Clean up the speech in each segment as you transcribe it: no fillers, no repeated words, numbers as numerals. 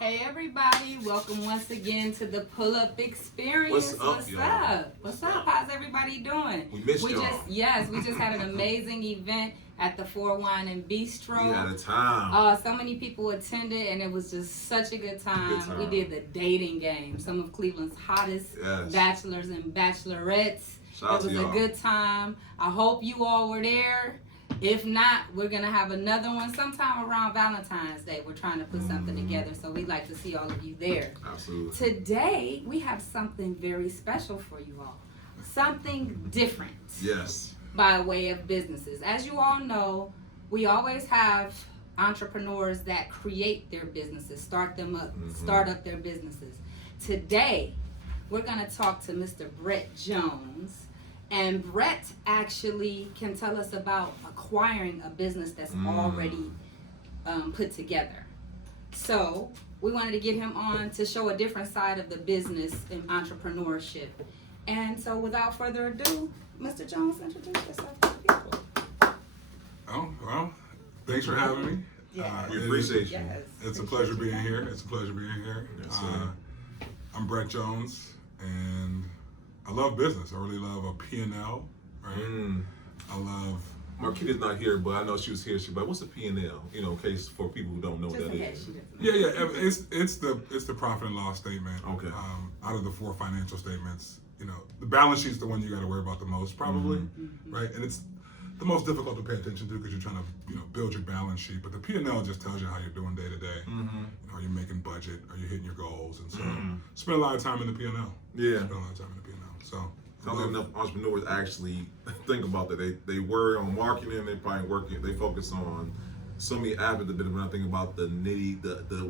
Hey everybody, welcome once again to the Pull-Up Experience. What's up? What's up? How's everybody doing? We missed y'all. We just had an amazing event at the Four Wine and Bistro. We had a time. So many people attended and it was just such a good time. Good time. We did the dating game, some of Cleveland's hottest bachelors and bachelorettes. Shout out It was to y'all. a good time. I hope you all were there. If not, we're going to have another one sometime around Valentine's Day. We're trying to put something together, so we'd like to see all of you there. Absolutely. Today, we have something very special for you all. Something different. Yes. By way of businesses. As you all know, we always have entrepreneurs that create their businesses, start up their businesses. Today, we're going to talk to Mr. Brett Jones. And Brett actually can tell us about acquiring a business that's already put together. So we wanted to get him on to show a different side of the business and entrepreneurship. And so without further ado, Mr. Jones, introduce yourself to the people. Oh, well, thanks for having me. We appreciate you. Yes. It's a pleasure being here. Yes, sir. I'm Brett Jones, and I love business. I really love a P&L, right? I love... Marquita's not here, but I know she was here. She's like, what's a P&L? You know, in case for people who don't know what that is. Yeah, it's the profit and loss statement. Okay. Out of the 4 financial statements, you know, the balance sheet's the one you got to worry about the most, probably, right? And it's the most difficult to pay attention to because you're trying to, you know, build your balance sheet. But the P&L just tells you how you're doing day to day. You know, are you making budget? Are you hitting your goals? And so, spend a lot of time in the P&L. Yeah. Spend a lot of time in the P&L. So. I don't think enough entrepreneurs actually think about that. They worry on marketing. They probably they focus on so many aspects of it. When I think about the nitty,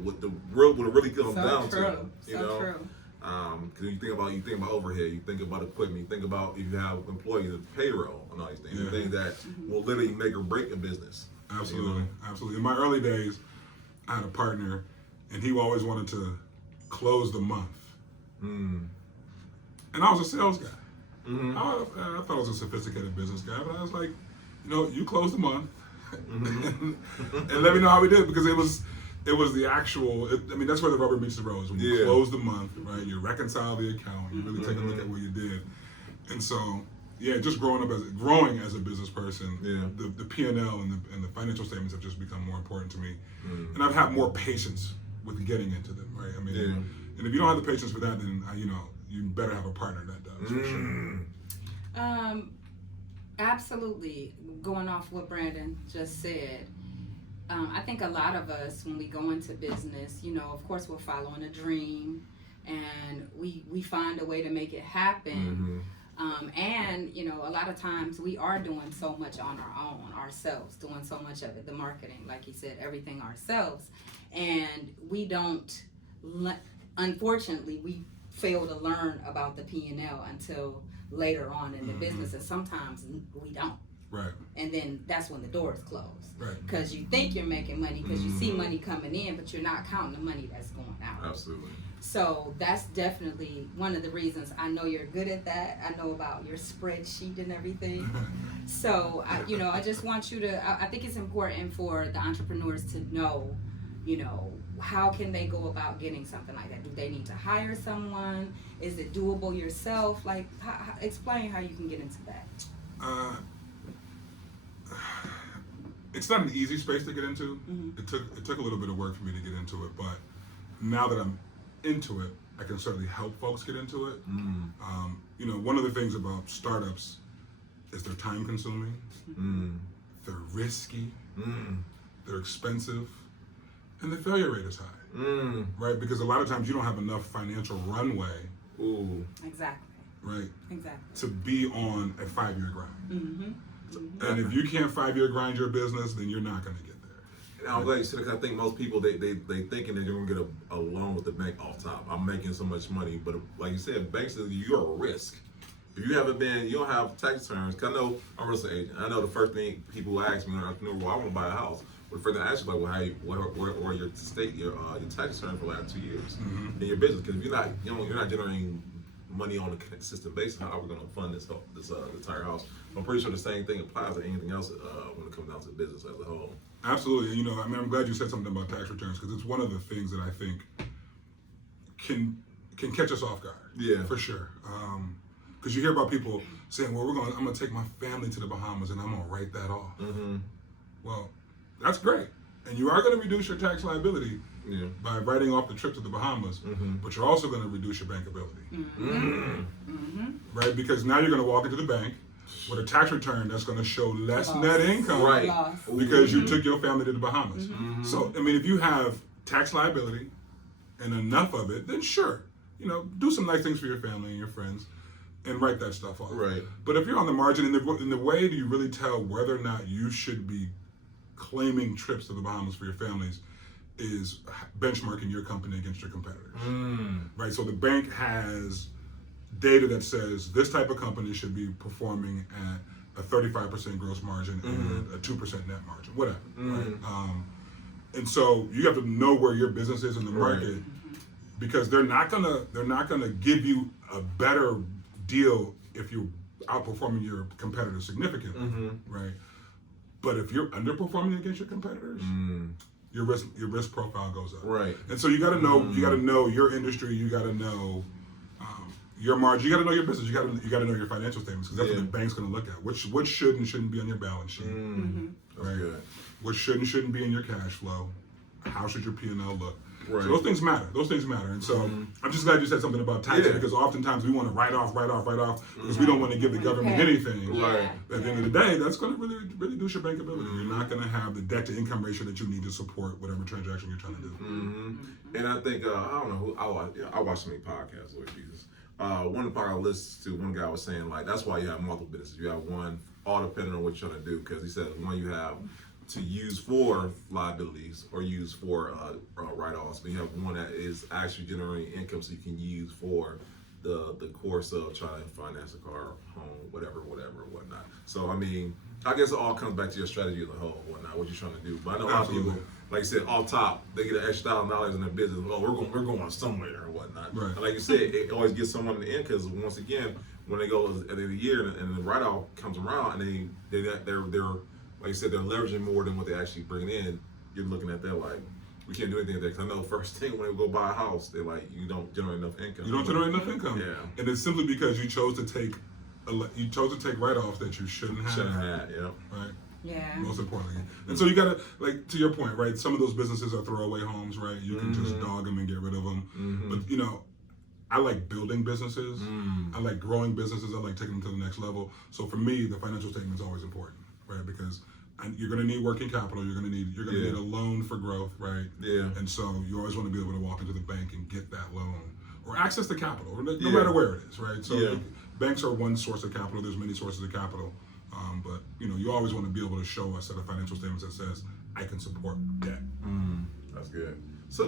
what it really comes down to. True. Because you think about overhead, you think about equipment, you think about if you have employees, payroll, and all these things. Yeah. Things that will literally make or break a business. Absolutely, absolutely. In my early days, I had a partner, and he always wanted to close the month. And I was a sales guy. I thought I was a sophisticated business guy, but I was like, you know, you close the month, and let me know how we did, because it was the actual. I mean, that's where the rubber meets the road. When you close the month, right? You reconcile the account. You really take a look at what you did, and so. Yeah, just growing as a business person, the P&L and the financial statements have just become more important to me, and I've had more patience with getting into them, right? I mean, and if you don't have the patience for that, then you better have a partner that does. For sure. Absolutely. Going off what Brandon just said, I think a lot of us, when we go into business, you know, of course we're following a dream, and we find a way to make it happen. And, you know, a lot of times we are doing so much on our own, ourselves, doing so much of it, the marketing, like you said, everything ourselves. And we don't, unfortunately, we fail to learn about the P&L until later on in the business. And sometimes we don't. Right. And then that's when the doors close. Right. Because you think you're making money because you see money coming in, but you're not counting the money that's going out. Absolutely. So that's definitely one of the reasons I know you're good at that. I know about your spreadsheet and everything. So, I just want you to, I think it's important for the entrepreneurs to know, you know, how can they go about getting something like that? Do they need to hire someone? Is it doable yourself? Like, explain how you can get into that. It's not an easy space to get into. It took a little bit of work for me to get into it, but now that I'm into it, I can certainly help folks get into it. You know, one of the things about startups is they're time consuming, they're risky, they're expensive, and the failure rate is high, right? Because a lot of times you don't have enough financial runway, Exactly. right, Exactly. to be on a 5-year grind. And if you can't 5-year grind your business, then you're not going to get there. And I'm glad you said it, 'cause I think most people they thinking that you're gonna get a loan with the bank off top. I'm making so much money, but like you said, banks says you're a risk. If you don't have tax returns. 'Cause I know I'm a real estate agent. I know the first thing people ask me when I'm entrepreneur, well, I want to buy a house. But the first thing I ask you, like, well, where your tax return for the last 2 years in your business? Because if you're not generating money on a consistent basis, how are we going to fund this entire house? I'm pretty sure the same thing applies to anything else when it comes down to business as a whole. Absolutely. You know, I mean, I'm glad you said something about tax returns because it's one of the things that I think can catch us off guard. Yeah, for sure. Because you hear about people saying, "Well, I'm gonna take my family to the Bahamas and I'm gonna write that off." Mm-hmm. Well, that's great, and you are gonna reduce your tax liability by writing off the trip to the Bahamas, but you're also gonna reduce your bankability, right? Because now you're gonna walk into the bank with a tax return that's going to show less net income, right? Because you took your family to the Bahamas. So, I mean, if you have tax liability and enough of it, then sure, you know, do some nice things for your family and your friends, and write that stuff off. Right. But if you're on the margin, in the way do you really tell whether or not you should be claiming trips to the Bahamas for your families is benchmarking your company against your competitors, right? So the bank has data that says this type of company should be performing at a 35% gross margin and a 2% net margin, whatever. Right? And so you have to know where your business is in the market, because they're not gonna give you a better deal if you're outperforming your competitors significantly, right? But if you're underperforming against your competitors, your risk profile goes up. Right. And so you got to know your industry. You got to know your margin. You got to know your business. You got to know your financial statements, because that's what the bank's going to look at. What should and shouldn't be on your balance sheet. That's good. What should and shouldn't be in your cash flow. How should your P&L look? Right. So those things matter. And so I'm just glad you said something about taxes, because oftentimes we want to write off, because we don't want to give the government anything. Right. At the end of the day, that's going to really reduce your bankability. You're not going to have the debt to income ratio that you need to support whatever transaction you're trying to do. And I think I don't know who I watch so many podcasts, Lord Jesus. One of the podcasts I listened to, one guy was saying, like, that's why you have multiple businesses. You have one, all depending on what you're trying to do, because he said one you have to use for liabilities or use for write-offs, but you have one that is actually generating income, so you can use for the course of trying to finance a car, home, whatever, whatnot. So I mean, I guess it all comes back to your strategy as a whole, whatnot, what you're trying to do. But I know a lot of people, like you said, off top, they get an extra $1,000 in their business. Oh, we're going somewhere or whatnot. Right. And like you said, it always gets someone in the end, because once again, when they go at the end of the year and the write-off comes around, and they're like you said, they're leveraging more than what they actually bring in. You're looking at that like, we can't do anything with that. Because I know first thing when they go buy a house, they're like, you don't generate enough income. You don't generate enough income. Yeah. And it's simply because you chose to take write-offs that you shouldn't have. Yeah. Right. Yeah. Most importantly. And so you gotta, like, to your point, right? Some of those businesses are throwaway homes, right? You can just dog them and get rid of them. But, you know, I like building businesses. I like growing businesses. I like taking them to the next level. So for me, the financial statement is always important, right? Because you're going to need working capital. You're going to need a loan for growth, right? Yeah. And so you always want to be able to walk into the bank and get that loan or access to capital, no matter where it is, right? So banks are one source of capital. There's many sources of capital, but you know, you always want to be able to show a set of financial statements that says I can support debt. That's good. So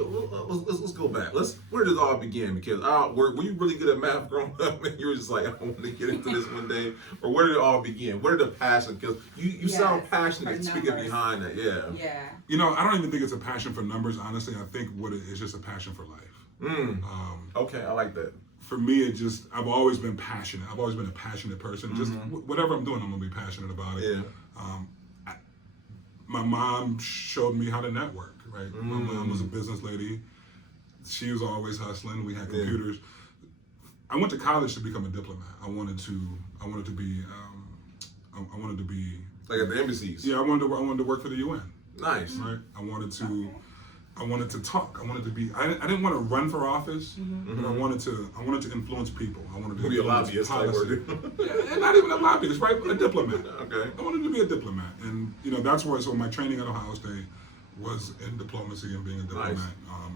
let's go back. Where did it all begin? Because were you really good at math growing up, and you were just like, I want to get into this one day? Or where did it all begin? Where did the passion? Because you sound passionate speaking behind that. Yeah. You know, I don't even think it's a passion for numbers. Honestly, I think what it is just a passion for life. Okay, I like that. For me, I've always been passionate. I've always been a passionate person. Just whatever I'm doing, I'm gonna be passionate about it. Yeah. My mom showed me how to network, right? My mom was a business lady. She was always hustling. We had computers. I went to college to become a diplomat. I wanted to be Like at the embassies. Yeah, I wanted to work for the UN. Nice. Right? I wanted to talk. I wanted to be. I didn't want to run for office, but I wanted to influence people. I wanted to be a lobbyist type policy. And not even a lobbyist, right? A diplomat. Okay. I wanted to be a diplomat, and you know that's where. So my training at Ohio State was in diplomacy and being a diplomat. Nice.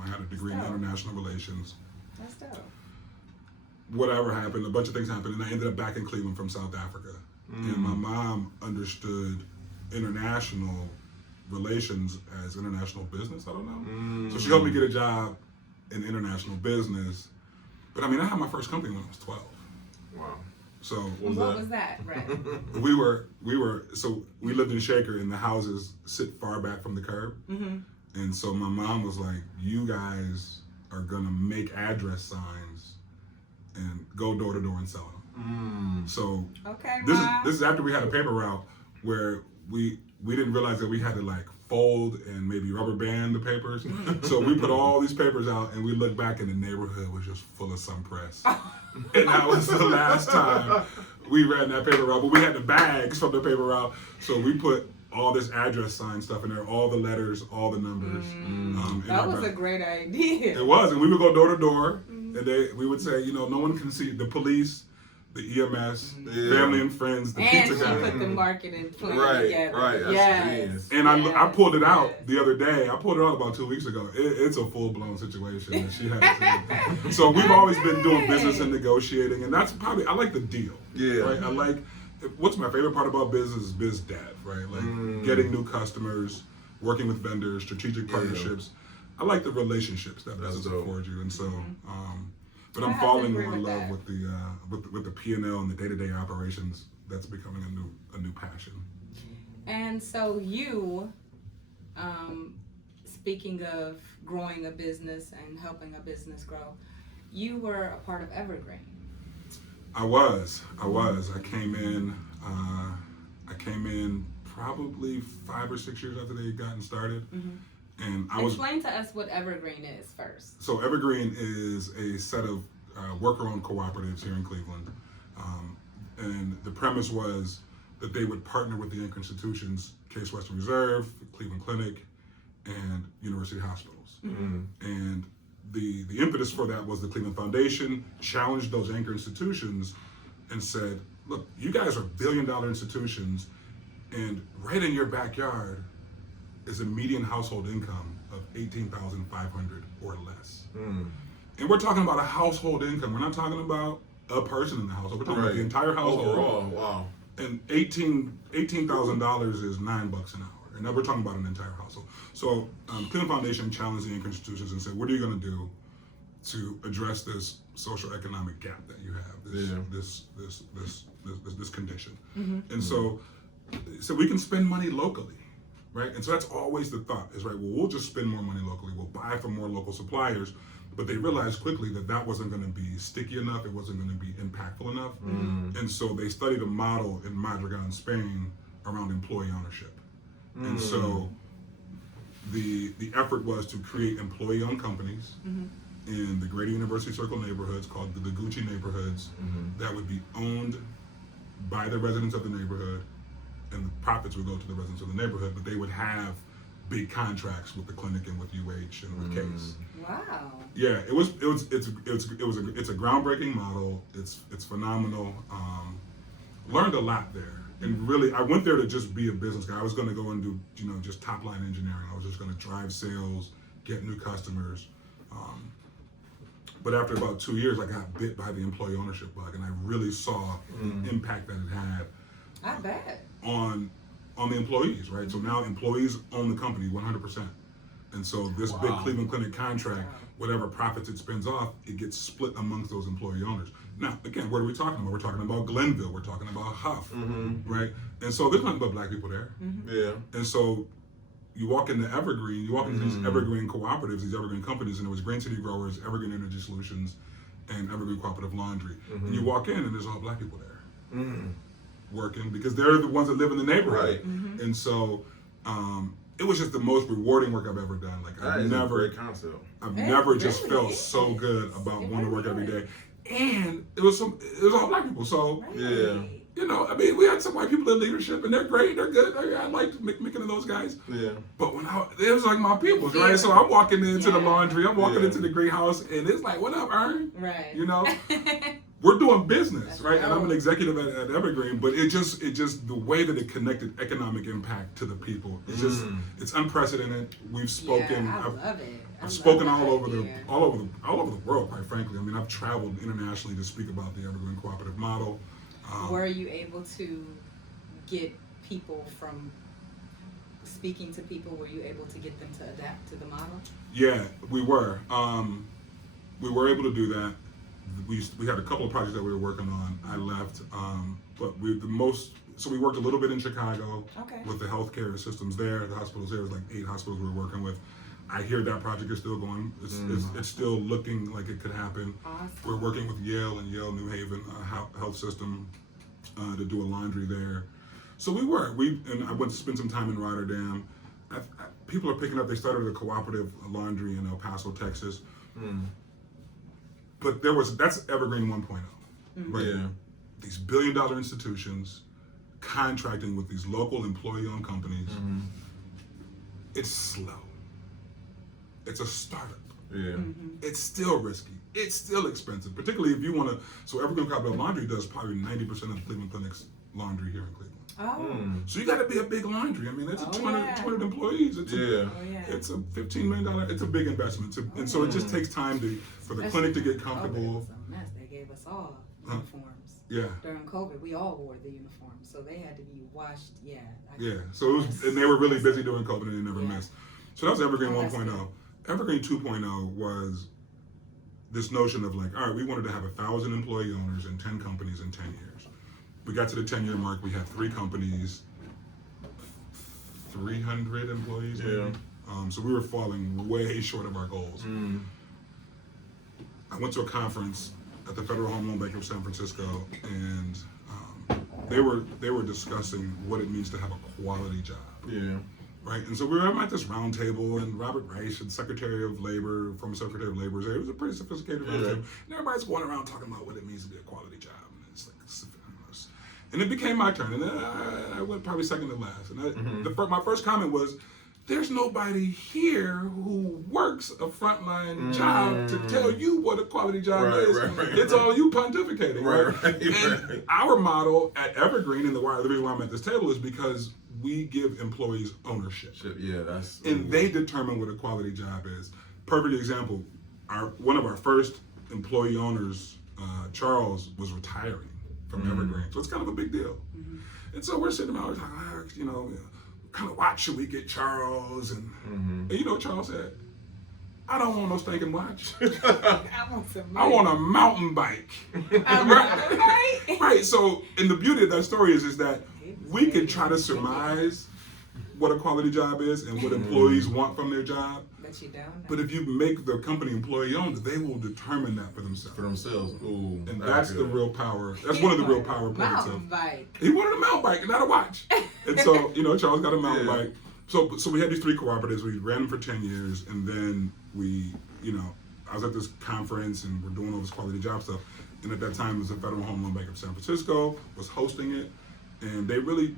I had a degree in international relations. That's dope. Whatever happened, a bunch of things happened, and I ended up back in Cleveland from South Africa. And my mom understood international relations as international business. I don't know. So she helped me get a job in international business. But I mean, I had my first company when I was 12. Wow. So What was that? Right. we lived in Shaker, and the houses sit far back from the curb. And so my mom was like, you guys are gonna make address signs and go door to door and sell them. So Okay, this is after we had a paper route where we didn't realize that we had to like fold and maybe rubber band the papers. So we put all these papers out and we looked back and the neighborhood was just full of sun press. And that was the last time we ran that paper route. But we had the bags from the paper route. So we put all this address sign stuff in there, all the letters, all the numbers. That was a great idea. It was. And we would go door to door and we would say, no one can see the police, the EMS, family and friends, the and pizza she guy. put the marketing plan together. Right. That's Yes. And I pulled it out the other day. I pulled it out about 2 weeks ago. It's a full-blown situation that she had to. So we've always been doing business and negotiating, and that's probably, I like the deal. Yeah. Right? I like, what's my favorite part about business is biz dev, right? Like getting new customers, working with vendors, strategic partnerships. I like the relationships that business affords you, and so, but I'm falling more in love with the P&L and the day-to-day operations. That's becoming a new passion. And so you, speaking of growing a business and helping a business grow, you were a part of Evergreen. I was. I came in probably 5 or 6 years after they had gotten started. And Explain to us what Evergreen is first. So Evergreen is a set of worker-owned cooperatives here in Cleveland. And the premise was that they would partner with the anchor institutions, Case Western Reserve, Cleveland Clinic, and university hospitals. And the impetus for that was the Cleveland Foundation challenged those anchor institutions and said, look, you guys are billion-dollar institutions, and right in your backyard is a median household income of $18,500 or less. And we're talking about a household income. We're not talking about a person in the household. We're talking about the entire household. Overall, wow. And $18,000 is $9 an hour. And now we're talking about an entire household. So Cleveland Foundation challenged the anchor institutions and said, what are you going to do to address this social economic gap that you have, this condition? And so we can spend money locally. Right, and so that's always the thought is, right, well, we'll just spend more money locally, we'll buy from more local suppliers, but they realized quickly that wasn't going to be sticky enough, it wasn't going to be impactful enough, and so they studied a model in Madrigal in Spain around employee ownership. And so the effort was to create employee-owned companies in the Greater University Circle neighborhoods called the Gucci neighborhoods that would be owned by the residents of the neighborhood, and the profits would go to the residents of the neighborhood, but they would have big contracts with the clinic and with UH and with Case. Wow. Yeah, it's a groundbreaking model. It's phenomenal. Learned a lot there, and really, I went there to just be a business guy. I was going to go and do just top line engineering. I was just going to drive sales, get new customers. But after about 2 years, I got bit by the employee ownership bug, and I really saw the impact that it had. I bet. On the employees, right? So now employees own the company 100%. And so this big Cleveland Clinic contract, whatever profits it spins off, it gets split amongst those employee owners. Now, again, what are we talking about? We're talking about Glenville, we're talking about Huff, right? And so there's nothing but black people there. Yeah. And so you walk into Evergreen, you walk into these Evergreen cooperatives, these Evergreen companies, and it was Green City Growers, Evergreen Energy Solutions, and Evergreen Cooperative Laundry. And you walk in and there's all black people there. Working because they're the ones that live in the neighborhood, and so it was just the most rewarding work I've ever done. Like I've never just felt so good about going to work every day, and it was all black people. So I mean, we had some white people in leadership, and they're great, they're good. I liked Mick and those guys. Yeah. But when it was like my people, right? So I'm walking into the laundry, I'm walking into the greenhouse, and it's like, what up, Ern? Right. We're doing business, right? And I'm an executive at Evergreen, but it just the way that it connected economic impact to the people, it's unprecedented. We've spoken. I love it. I've spoken all over the world, quite frankly. I mean, I've traveled internationally to speak about the Evergreen Cooperative model. Were you able to get people from speaking to people? Were you able to get them to adapt to the model? Yeah, we were. We were able to do that. We had a couple of projects that we were working on. I left, but we worked a little bit in Chicago with the healthcare systems there. The hospitals there was like 8 hospitals we were working with. I hear that project is still going. It's still looking like it could happen. Awesome. We're working with Yale and Yale New Haven Health System to do a laundry there. So and I went to spend some time in Rotterdam. People are picking up. They started a cooperative laundry in El Paso, Texas. But that's Evergreen 1.0. Right? Yeah. These billion-dollar institutions contracting with these local employee-owned companies. It's slow. It's a startup. Yeah. It's still risky. It's still expensive, particularly if you want to. So Evergreen Cooperative Laundry does probably 90% of Cleveland Clinic's laundry here in Cleveland. Oh. So you got to be a big laundry. I mean, it's 200 employees. It's it's a $15 million. It's a big investment, and so it just takes time for the clinic to get comfortable. It's a mess. They gave us all uniforms. Yeah. During COVID, we all wore the uniforms, so they had to be washed. Yeah. So and they were really busy during COVID, and they never missed. So that was Evergreen 1.0. Good. Evergreen 2.0 was this notion of like, all right, we wanted to have 1,000 employee owners in 10 companies in 10 years. We got to the 10-year mark. We had 3 companies, 300 employees. Yeah. So we were falling way short of our goals. I went to a conference at the Federal Home Loan Bank of San Francisco, and they were discussing what it means to have a quality job. Yeah. Right, and so we were at this round table, and Robert Reich, the Secretary of Labor, former Secretary of Labor, was there. It was a pretty sophisticated round table, and everybody's going around talking about what it means to be a quality job. And it's like, and it became my turn, and I went probably second to last. And my first comment was, "There's nobody here who works a frontline job to tell you what a quality job is. It's all you pontificating, right? And our model at Evergreen, and the reason why I'm at this table is because we give employees ownership. Yeah, and they determine what a quality job is. Perfect example, one of our first employee owners, Charles, was retiring from Evergreen. So it's kind of a big deal. And so we're sitting around talking, kind of watch should we get Charles? And you know what Charles said? I don't want no stinking watch. I want a mountain bike. Right. So, and the beauty of that story is that we can try to surmise what a quality job is and what employees want from their job. But if you make the company employee owned, they will determine that for themselves. Ooh, and that's the real power. That's one of the real power points. He wanted a mountain bike and not a watch. And so, Charles got a mountain bike. So we had these 3 cooperatives. We ran them for 10 years, and then I was at this conference, and we're doing all this quality job stuff. And at that time, it was the Federal Home Loan Bank of San Francisco was hosting it, and they really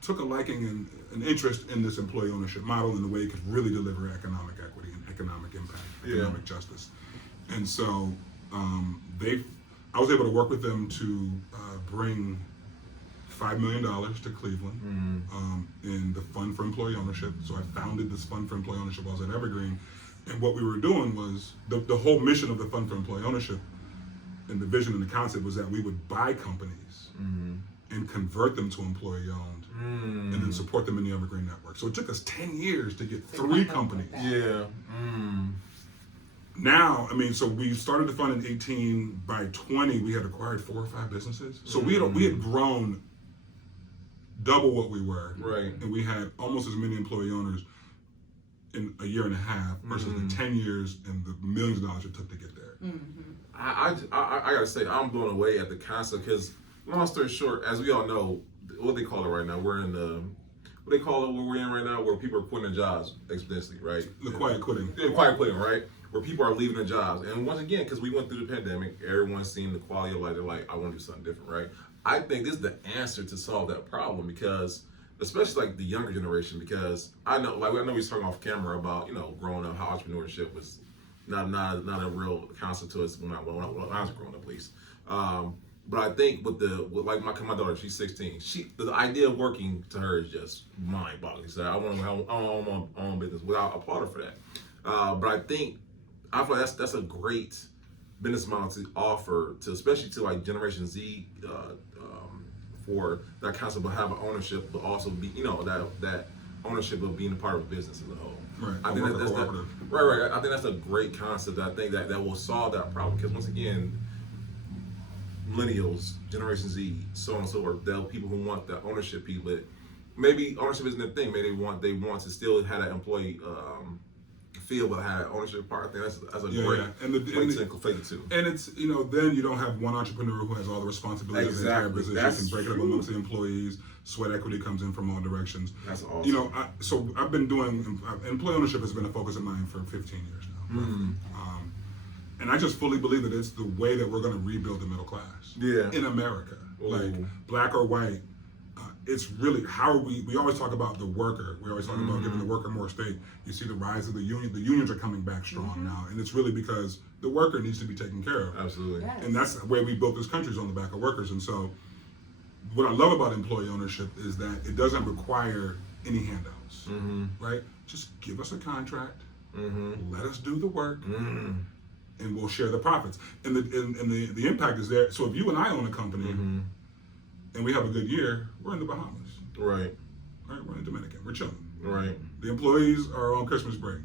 took a liking and an interest in this employee ownership model and the way it could really deliver economic equity and economic impact, economic justice. And so I was able to work with them to bring $5 million to Cleveland in the Fund for Employee Ownership. So I founded this Fund for Employee Ownership while I was at Evergreen. And what we were doing was, the whole mission of the Fund for Employee Ownership and the vision and the concept was that we would buy companies and convert them to employee owned and then support them in the Evergreen network. So it took us 10 years to get 3 companies. Yeah. Now, so we started the fund in 18. By 20, we had acquired 4 or 5 businesses. So we had grown double what we were. Right. And we had almost as many employee owners in a year and a half versus the 10 years and the millions of dollars it took to get there. I gotta say, I'm blown away at the concept because, long story short, as we all know, what they call it right now, we're in the, what they call it where we're in right now, where people are quitting their jobs exponentially, right? The quiet quitting. Yeah, quiet quitting, right? Where people are leaving their jobs. And once again, because we went through the pandemic, everyone's seeing the quality of life. They're like, I want to do something different, right? I think this is the answer to solve that problem because, especially like the younger generation, because I know we was talking off camera about, growing up, how entrepreneurship was not a real concept to us when I was growing up, at least. But I think with my daughter, she's 16. The idea of working to her is just mind-boggling. She said, I want to have my own business. Without applaud her for that. But I feel like that's a great business model to offer to, especially to like Generation Z, for that concept of having ownership, but also be that ownership of being a part of a business as a whole. Right. I think that's right. I think that's a great concept. I think that will solve that problem because once again, millennials, Generation Z, so on and so forth, they're people who want that ownership piece, but maybe ownership isn't their thing. Maybe they want to still have that employee feel, but I had ownership part. I think that's a Yeah, great yeah. And the way to conflate the two. and it's, you know, then you don't have one entrepreneur who has all the responsibilities of the entire Exactly. business. That's You can break it up true. amongst the employees. Sweat equity comes in from all directions. That's awesome. You know, so I've been doing employee ownership has been a focus of mine for 15 years now. And I just fully believe that it's the way that we're going to rebuild the middle class. Yeah. In America, like Ooh. black or white. It's really how are we always talk about the worker. We always talk about giving the worker more stake. You see the rise of the union. The unions are coming back strong now, and it's really because the worker needs to be taken care of. Absolutely. Yes. And that's the way we built this country, is on the back of workers. And so what I love about employee ownership is that it doesn't require any handouts, right? Just give us a contract, let us do the work, and we'll share the profits. And the impact is there. So if you and I own a company and we have a good year, we're in the Bahamas, Right. right? We're in Dominican, we're chilling. Right. The employees are on Christmas break.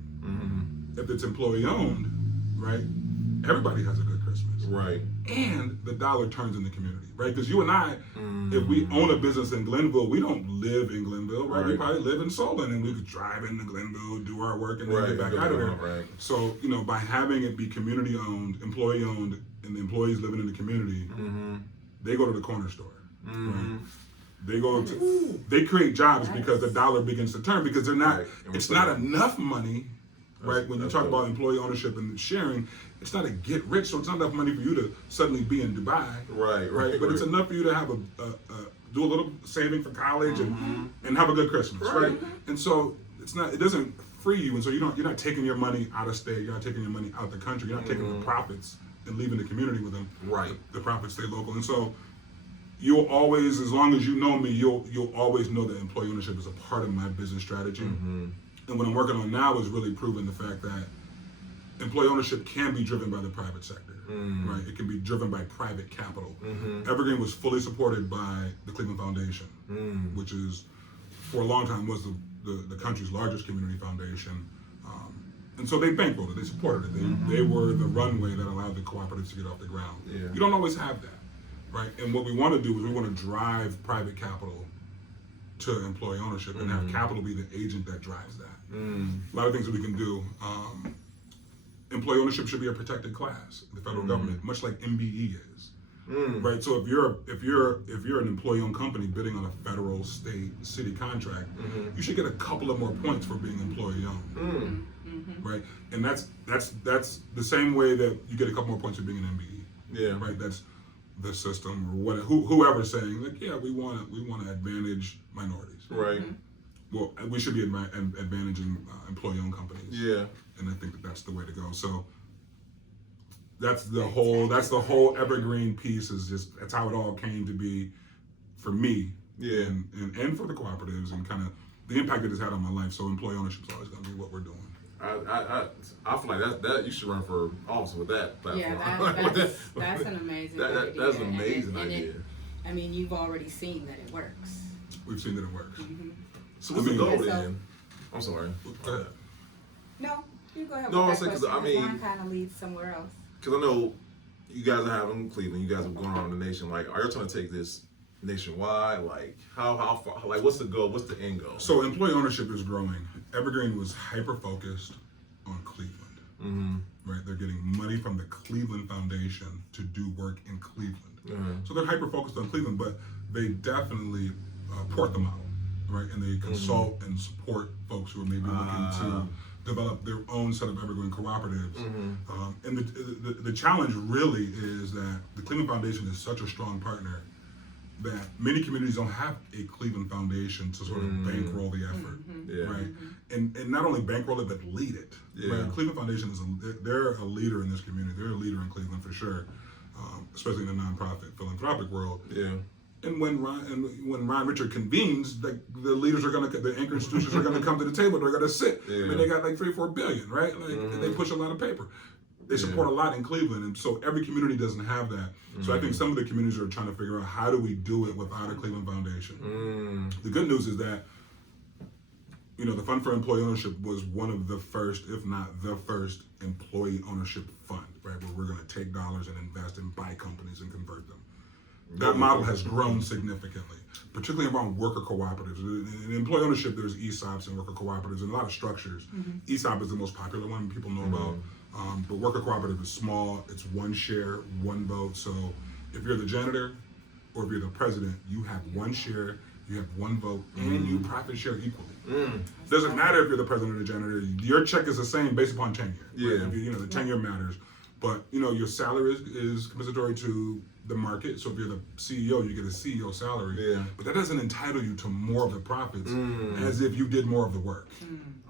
If it's employee owned, right, everybody has a good Christmas. Right. And the dollar turns in the community, right? Because you and I, if we own a business in Glenville, we don't live in Glenville, right? We Right. probably live in Solon, and we could drive into Glenville, do our work, and then Right. get back out of there. Right. So, you know, by having it be community owned, employee owned, and the employees living in the community, they go to the corner store. Right? They go to, they create jobs because the dollar begins to turn, because they're not, Right. And it's we're not saying- enough money, right? When you that's talk dope. about employee ownership and sharing, it's not a get rich, so it's not enough money for you to suddenly be in Dubai, Right. But it's enough for you to have do a little saving for college and have a good Christmas, right? And so it doesn't free you, and so you're not taking your money out of state, you're not taking your money out the country, you're not taking the profits and leaving the community with them. Right. The profits stay local, and so you'll always, as long as you know me, you'll always know that employee ownership is a part of my business strategy. And what I'm working on now is really proving the fact that employee ownership can be driven by the private sector, right? It can be driven by private capital. Evergreen was fully supported by the Cleveland Foundation, which is, for a long time, was the country's largest community foundation. And so they bankrolled it, they supported it. They were the runway that allowed the cooperatives to get off the ground. Yeah. You don't always have that, right? And what we want to do is we want to drive private capital to employee ownership and have capital be the agent that drives that. A lot of things that we can do. Employee ownership should be a protected class in the federal government, much like MBE is. Right. So if you're an employee-owned company bidding on a federal, state, city contract, you should get a couple of more points for being employee-owned. Right. And that's the same way that you get a couple more points for being an MBE. Yeah. Right. That's the system or whatever. Whoever's saying like, yeah, we want to advantage minorities. Right. Well, we should be advantaging employee-owned companies. Yeah. And I think that's the way to go. So that's the whole Evergreen piece, is just, that's how it all came to be for me. Yeah. And for the cooperatives, and kind of the impact it has had on my life. So employee ownership is always going to be what we're doing. I feel like that you should run for office with that platform. Yeah, that's an amazing idea. That's an amazing And idea. I mean, you've already seen that it works. We've seen that it works. So what's I mean- the goal Yeah, so- then? I'm sorry. Go ahead. No, you go ahead No, with I'm that saying 'cause, question. I mean- Mine kind of leads somewhere else. Because I know you guys are having Cleveland. You guys are going around the nation. Like, are you trying to take this nationwide? Like, how far? Like, what's the goal? What's the end goal? So employee ownership is growing. Evergreen was hyper focused on Cleveland. Right, they're getting money from the Cleveland Foundation to do work in Cleveland. So they're hyper focused on Cleveland, but they definitely port the model, right? And they consult and support folks who are maybe looking to develop their own set of Evergreen cooperatives. And the challenge really is that the Cleveland Foundation is such a strong partner that many communities don't have a Cleveland Foundation to sort of bankroll the effort, Yeah. right? And not only bankroll it, but lead it. Yeah. Right? Cleveland Foundation they're a leader in this community. They're a leader in Cleveland for sure, especially in the nonprofit philanthropic world. Yeah. And when Ryan Richard convenes, the leaders are the anchor institutions are gonna come to the table. They're gonna sit. I mean, they got like 3-4 billion, right? Like they push a lot of paper. They support a lot in Cleveland, and so every community doesn't have that. So I think some of the communities are trying to figure out, how do we do it without a Cleveland Foundation? The good news is that, you know, the Fund for Employee Ownership was one of the first, if not the first, employee ownership fund, right? Where we're going to take dollars and invest and buy companies and convert them. That model has grown significantly, particularly around worker cooperatives. In employee ownership, there's ESOPs and worker cooperatives and a lot of structures. ESOP is the most popular one people know about. But worker cooperative is small. It's one share, one vote. So if you're the janitor or if you're the president, you have one share, you have one vote, and you profit share equally. Doesn't matter if you're the president or the janitor. Your check is the same based upon tenure. Yeah. Right? The tenure matters. But your salary is compensatory to the market. So if you're the CEO, you get a CEO salary. Yeah. But that doesn't entitle you to more of the profits as if you did more of the work.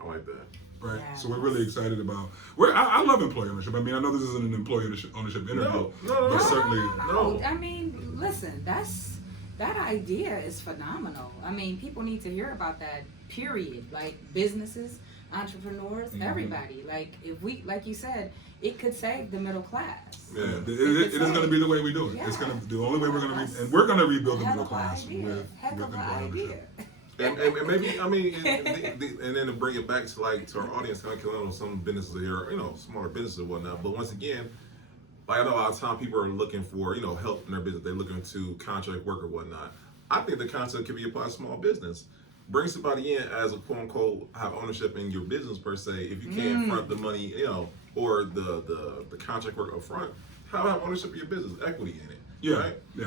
I like that. Right. Yeah. So we're really excited about. I love employee ownership. I mean, I know this isn't an employee ownership interview, No. but certainly. No, I mean, listen, that idea is phenomenal. I mean, people need to hear about that, period. Like businesses, entrepreneurs, everybody. Like if we, like you said, it could save the middle class. Yeah, it is going to be the way we do it. It's going to the only way we're going to and we're going to rebuild the middle class with Heck of an employee ownership. idea. And maybe I mean, and then to bring it back to our audience, because I know some businesses here, smaller businesses and whatnot. But once again, like I know a lot of time people are looking for help in their business. They're looking to contract work or whatnot. I think the concept can be applied to small business. Bring somebody in as a quote unquote have ownership in your business per se. If you can't front the money, or the contract work up front, have ownership of your business, equity in it. Yeah, Right? yeah.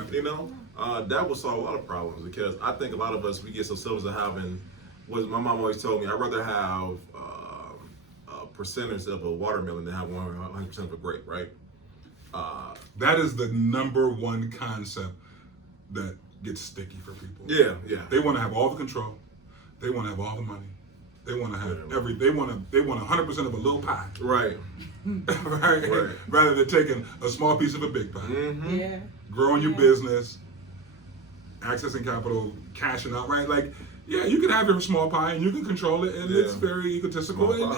That would solve a lot of problems because I think a lot of us, we get so selfish of having, what my mom always told me, I'd rather have a percentage of a watermelon than have 100% of a grape, right? That is the number one concept that gets sticky for people. Yeah. They want to have all the control. They want to have all the money. They want to have They want 100% of a little pie. Right. right. Rather than taking a small piece of a big pie. Mm-hmm. Yeah. Growing your business, accessing capital, cashing out, right? Like, yeah, you can have your small pie and you can control it, and it's very egotistical, and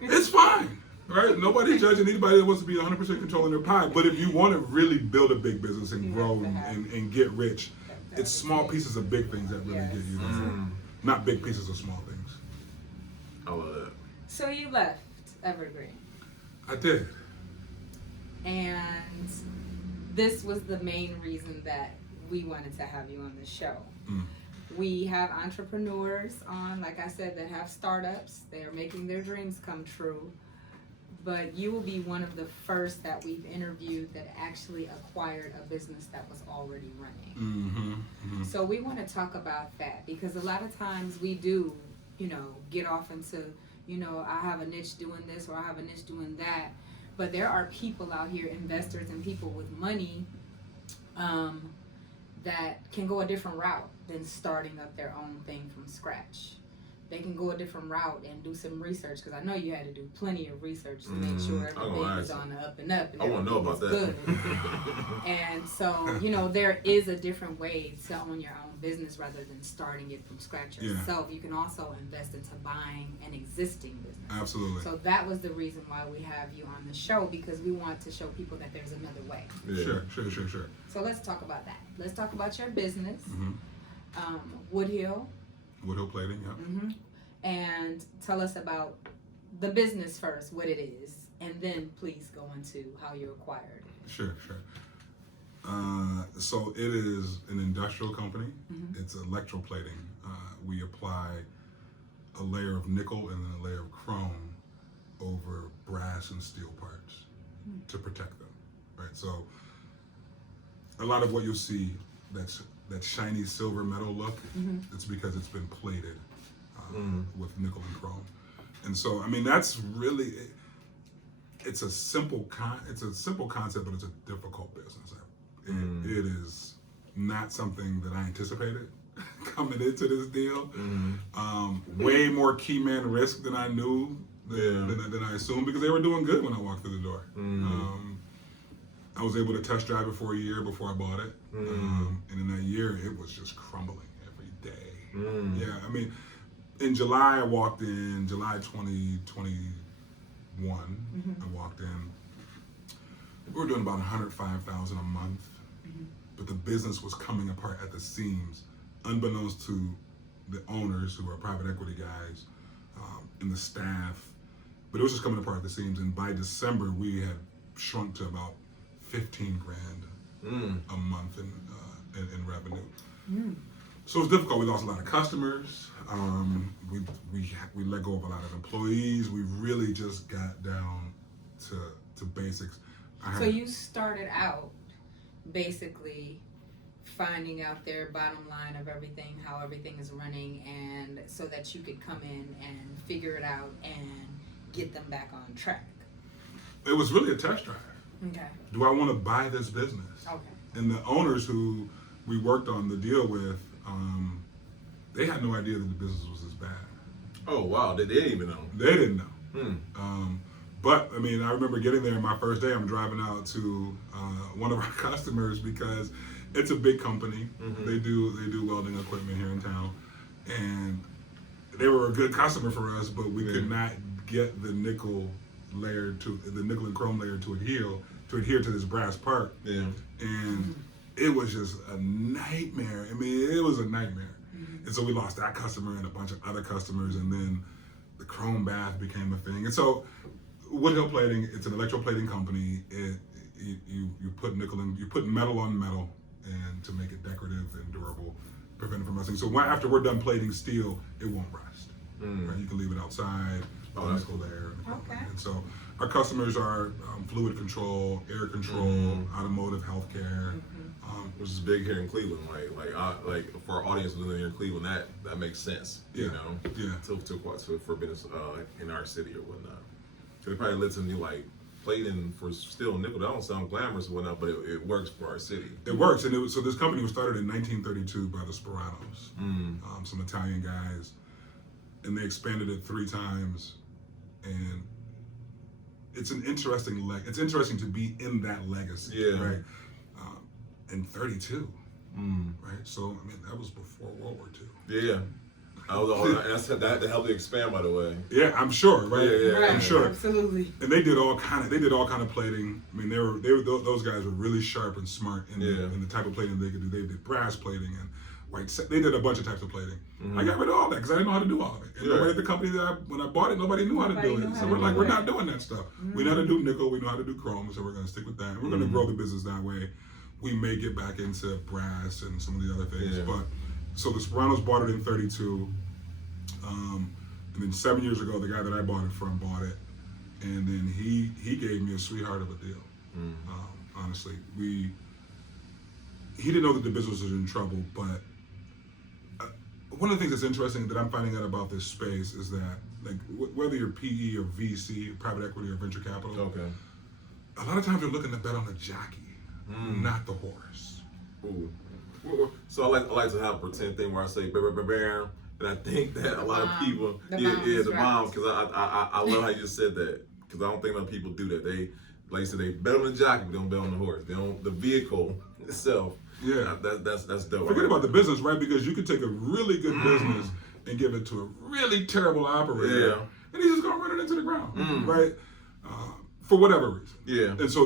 it's fine, right? Nobody's judging anybody that wants to be 100% controlling their pie. But if you want to really build a big business and grow and get rich, it's small pieces of big things that really get you there. Not big pieces of small things. I love that. So you left Evergreen, I did. and this was the main reason that we wanted to have you on the show. We have entrepreneurs on, like I said, that have startups. They are making their dreams come true. But you will be one of the first that we've interviewed that actually acquired a business that was already running. So we want to talk about that because a lot of times we do, get off into, I have a niche doing this or I have a niche doing that. But there are people out here, investors and people with money, that can go a different route than starting up their own thing from scratch. They can go a different route and do some research because I know you had to do plenty of research to make sure everything is on the up and up. And I want to know about that. And so, there is a different way to own your own business rather than starting it from scratch yourself. You can also invest into buying an existing business. Absolutely. So that was the reason why we have you on the show, because we want to show people that there's another way. Yeah. Sure. So let's talk about that. Let's talk about your business, Woodhill. Woodhill Plating, yeah. And tell us about the business first, what it is, and then please go into how you acquired. Sure. So it is an industrial company. It's electroplating. We apply a layer of nickel and then a layer of chrome over brass and steel parts to protect them, right? So a lot of what you'll see that's that shiny silver metal look, it's because it's been plated with nickel and chrome. And so, I mean, that's really, it's a simple concept, but it's a difficult business. It is not something that I anticipated coming into this deal. Way more key man risk than I knew, than I assumed, because they were doing good when I walked through the door. I was able to test drive it for a year before I bought it. And in that year, it was just crumbling every day. Yeah, I mean, in July, I walked in, July 2021, I walked in. We were doing about $105,000 a month, but the business was coming apart at the seams, unbeknownst to the owners, who are private equity guys, and the staff. But it was just coming apart at the seams, and by December, we had shrunk to about 15 grand a month in revenue. So it was difficult. We lost a lot of customers. We let go of a lot of employees. We really just got down to basics. So you started out basically finding out their bottom line of everything, how everything is running, and so that you could come in and figure it out and get them back on track. It was really a test drive. Okay. Do I want to buy this business? Okay. And the owners who we worked on the deal with, they had no idea that the business was as bad. Oh wow, they didn't even know. They didn't know. But I mean, I remember getting there my first day. I'm driving out to one of our customers because it's a big company. They do welding equipment here in town, and they were a good customer for us. But we could not get the nickel and chrome layer to adhere to this brass part. Yeah. And it was just a nightmare. I mean, it was a nightmare. And so we lost that customer and a bunch of other customers, and then the chrome bath became a thing. And so Woodhill Plating, it's an electroplating company. You put nickel in, you put metal on metal, and to make it decorative and durable, prevent it from rusting. So after we're done plating steel, it won't rust. Right? You can leave it outside. That's cool there. Okay. And so our customers are fluid control, air control, automotive, healthcare. Which is big here in Cleveland, like for our audience living here in Cleveland, that makes sense, you know, for business in our city or whatnot. So they probably listen to you like plating for steel and nickel. That don't sound glamorous or whatnot, but it works for our city. It works, and so this company was started in 1932 by the Speranos, some Italian guys, and they expanded it 3 times, and it's an interesting it's interesting to be in that legacy, right? In 32, right? So I mean, that was before World War II. Yeah, that helped it expand, by the way. Yeah, I'm sure, right? Yeah, Right, I'm sure. Absolutely. And they did all kind of plating. I mean, those guys were really sharp and smart in the type of plating they could do. They did brass plating and white. They did a bunch of types of plating. I got rid of all that because I didn't know how to do all of it. And nobody at the company when I bought it, nobody knew how to do it. So we're not doing that stuff. We know how to do nickel. We know how to do chrome. So we're going to stick with that. And we're going to grow the business that way. We may get back into brass and some of the other things, but so the Speranos bought it in 32, and then 7 years ago, the guy that I bought it from bought it, and then he gave me a sweetheart of a deal. Honestly, he didn't know that the business was in trouble, but one of the things that's interesting that I'm finding out about this space is that, like, whether you're PE or VC, private equity or venture capital, a lot of times you're looking to bet on the jockey. Not the horse. Ooh. So I like to have a pretend thing where I say bear, and I think that a lot of people, the moms, because I love how you just said that, because I don't think a lot of people do that. They, like you said, they bet on the jockey, but they don't bet on the horse. They don't the vehicle itself. Yeah, that's dope. Forget about the business, right? Because you could take a really good business and give it to a really terrible operator, and he's just gonna run it into the ground, right? For whatever reason. Yeah. And so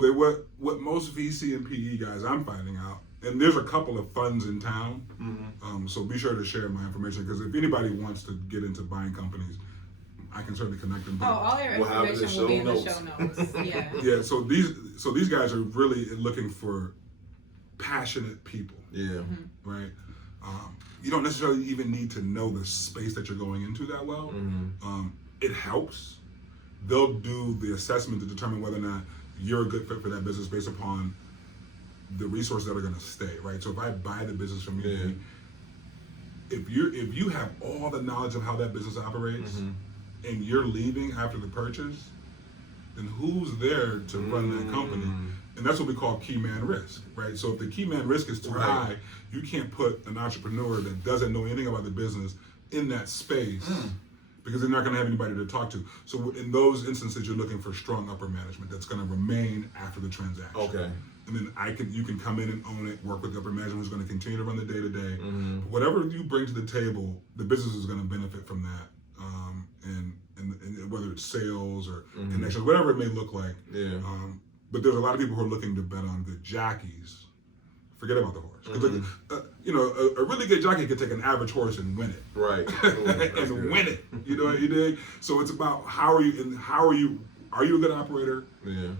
what most VC and PE guys I'm finding out, and there's a couple of funds in town, so be sure to share my information, because if anybody wants to get into buying companies, I can certainly connect them. All your information will be in the show notes. Yeah. So these guys are really looking for passionate people. Yeah. Right? You don't necessarily even need to know the space that you're going into that well. It helps. They'll do the assessment to determine whether or not you're a good fit for that business based upon the resources that are going to stay, right? So if I buy the business from you, if you have all the knowledge of how that business operates and you're leaving after the purchase, then who's there to run that company? And that's what we call key man risk, right? So if the key man risk is too high, you can't put an entrepreneur that doesn't know anything about the business in that space. Because they're not going to have anybody to talk to. So in those instances, you're looking for strong upper management that's going to remain after the transaction. Okay. And then you can come in and own it, work with the upper management who's going to continue to run the day-to-day. Whatever you bring to the table, the business is going to benefit from that. And whether it's sales or connections, whatever it may look like. But there's a lot of people who are looking to bet on good jockeys. Forget about the horse. A really good jockey could take an average horse and win it. Right. And win it. You know what you dig? So it's about are you a good operator? Yeah.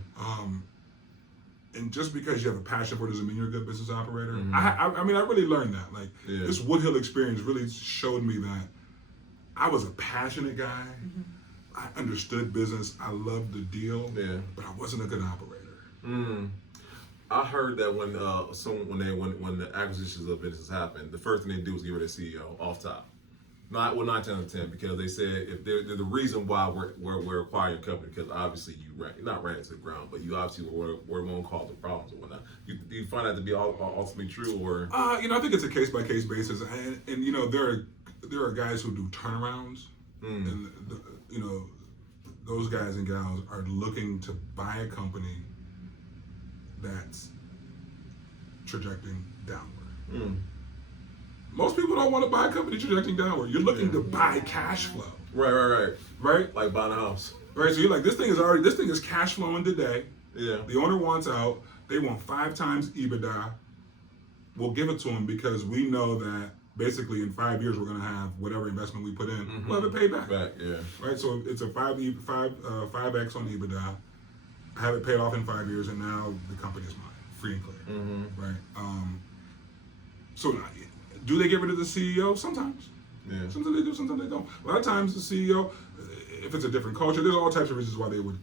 And just because you have a passion for it doesn't mean you're a good business operator. Mm-hmm. I mean, I really learned that. Like, Yeah. this Woodhill experience really showed me that I was a passionate guy. I understood business. I loved the deal. Yeah. But I wasn't a good operator. I heard that when the acquisitions of businesses happen, the first thing they do is get rid of the CEO off top. 9 times out of 10, because they said if they're the reason why we're acquiring a company, because obviously you not ran into the ground, but you obviously were going to cause the problems or whatnot. Do you find that to be ultimately true, or? I think it's a case by case basis, and you know there are guys who do turnarounds, and those guys and gals are looking to buy a company that's trajecting downward. Most people don't want to buy a company trajecting downward. You're looking to buy cash flow. Right. Like buying a house. Right. So you're like, this thing is cash flowing today. Yeah. The owner wants out. They want 5 times EBITDA. We'll give it to them because we know that basically in 5 years we're going to have whatever investment we put in. We'll have it paid back. Yeah. Right. So it's a 5x on EBITDA. I have it paid off in 5 years, and now the company is mine, free and clear. Right. So do they get rid of the CEO? Sometimes. Yeah. Sometimes they do, sometimes they don't. A lot of times the CEO, if it's a different culture, there's all types of reasons why they would,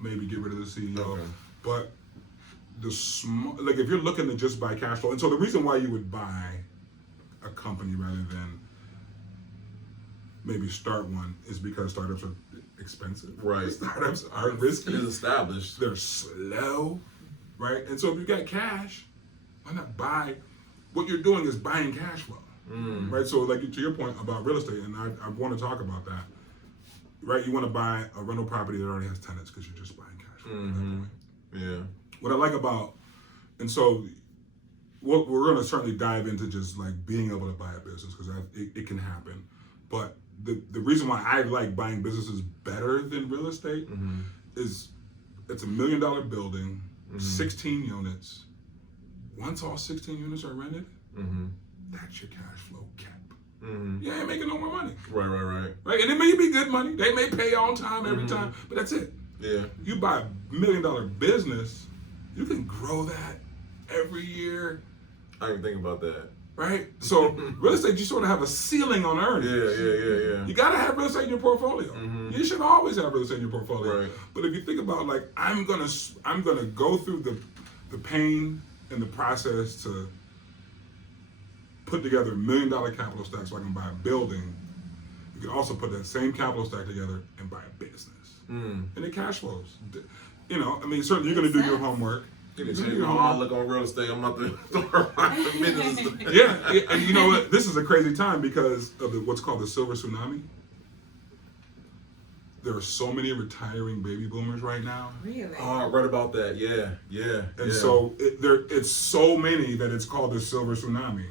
maybe get rid of the CEO. Okay. But like if you're looking to just buy cash flow, and so the reason why you would buy a company rather than maybe start one is because startups are expensive. Right. Startups are risky. It's established. They're slow, right? And so if you got cash, why not buy? What you're doing is buying cash flow, right? So like to your point about real estate, and I want to talk about that, right? You want to buy a rental property that already has tenants because you're just buying cash flow at that point. Yeah. What I like about, and so we're going to certainly dive into just like being able to buy a business because it can happen. But the reason why I like buying businesses better than real estate is it's $1 million building, 16 units. Once all 16 units are rented, that's your cash flow cap. You ain't making no more money. Right. Right? And it may be good money. They may pay on time every time, but that's it. Yeah. You buy a $1 million business, you can grow that every year. I didn't think about that. Right? So real estate, you sort of have a ceiling on earnings. Yeah. You gotta have real estate in your portfolio. You should always have real estate in your portfolio. Right. But if you think about like I'm gonna go through the pain and the process to put together $1 million capital stack so I can buy a building, you can also put that same capital stack together and buy a business. And it cash flows. Certainly you're gonna do your homework. You can change my outlook on real estate. I'm about to start buying businesses. Yeah, and you know what? This is a crazy time because of what's called the silver tsunami. There are so many retiring baby boomers right now. Really? Oh, I read about that. Yeah. And so it's so many that it's called the silver tsunami.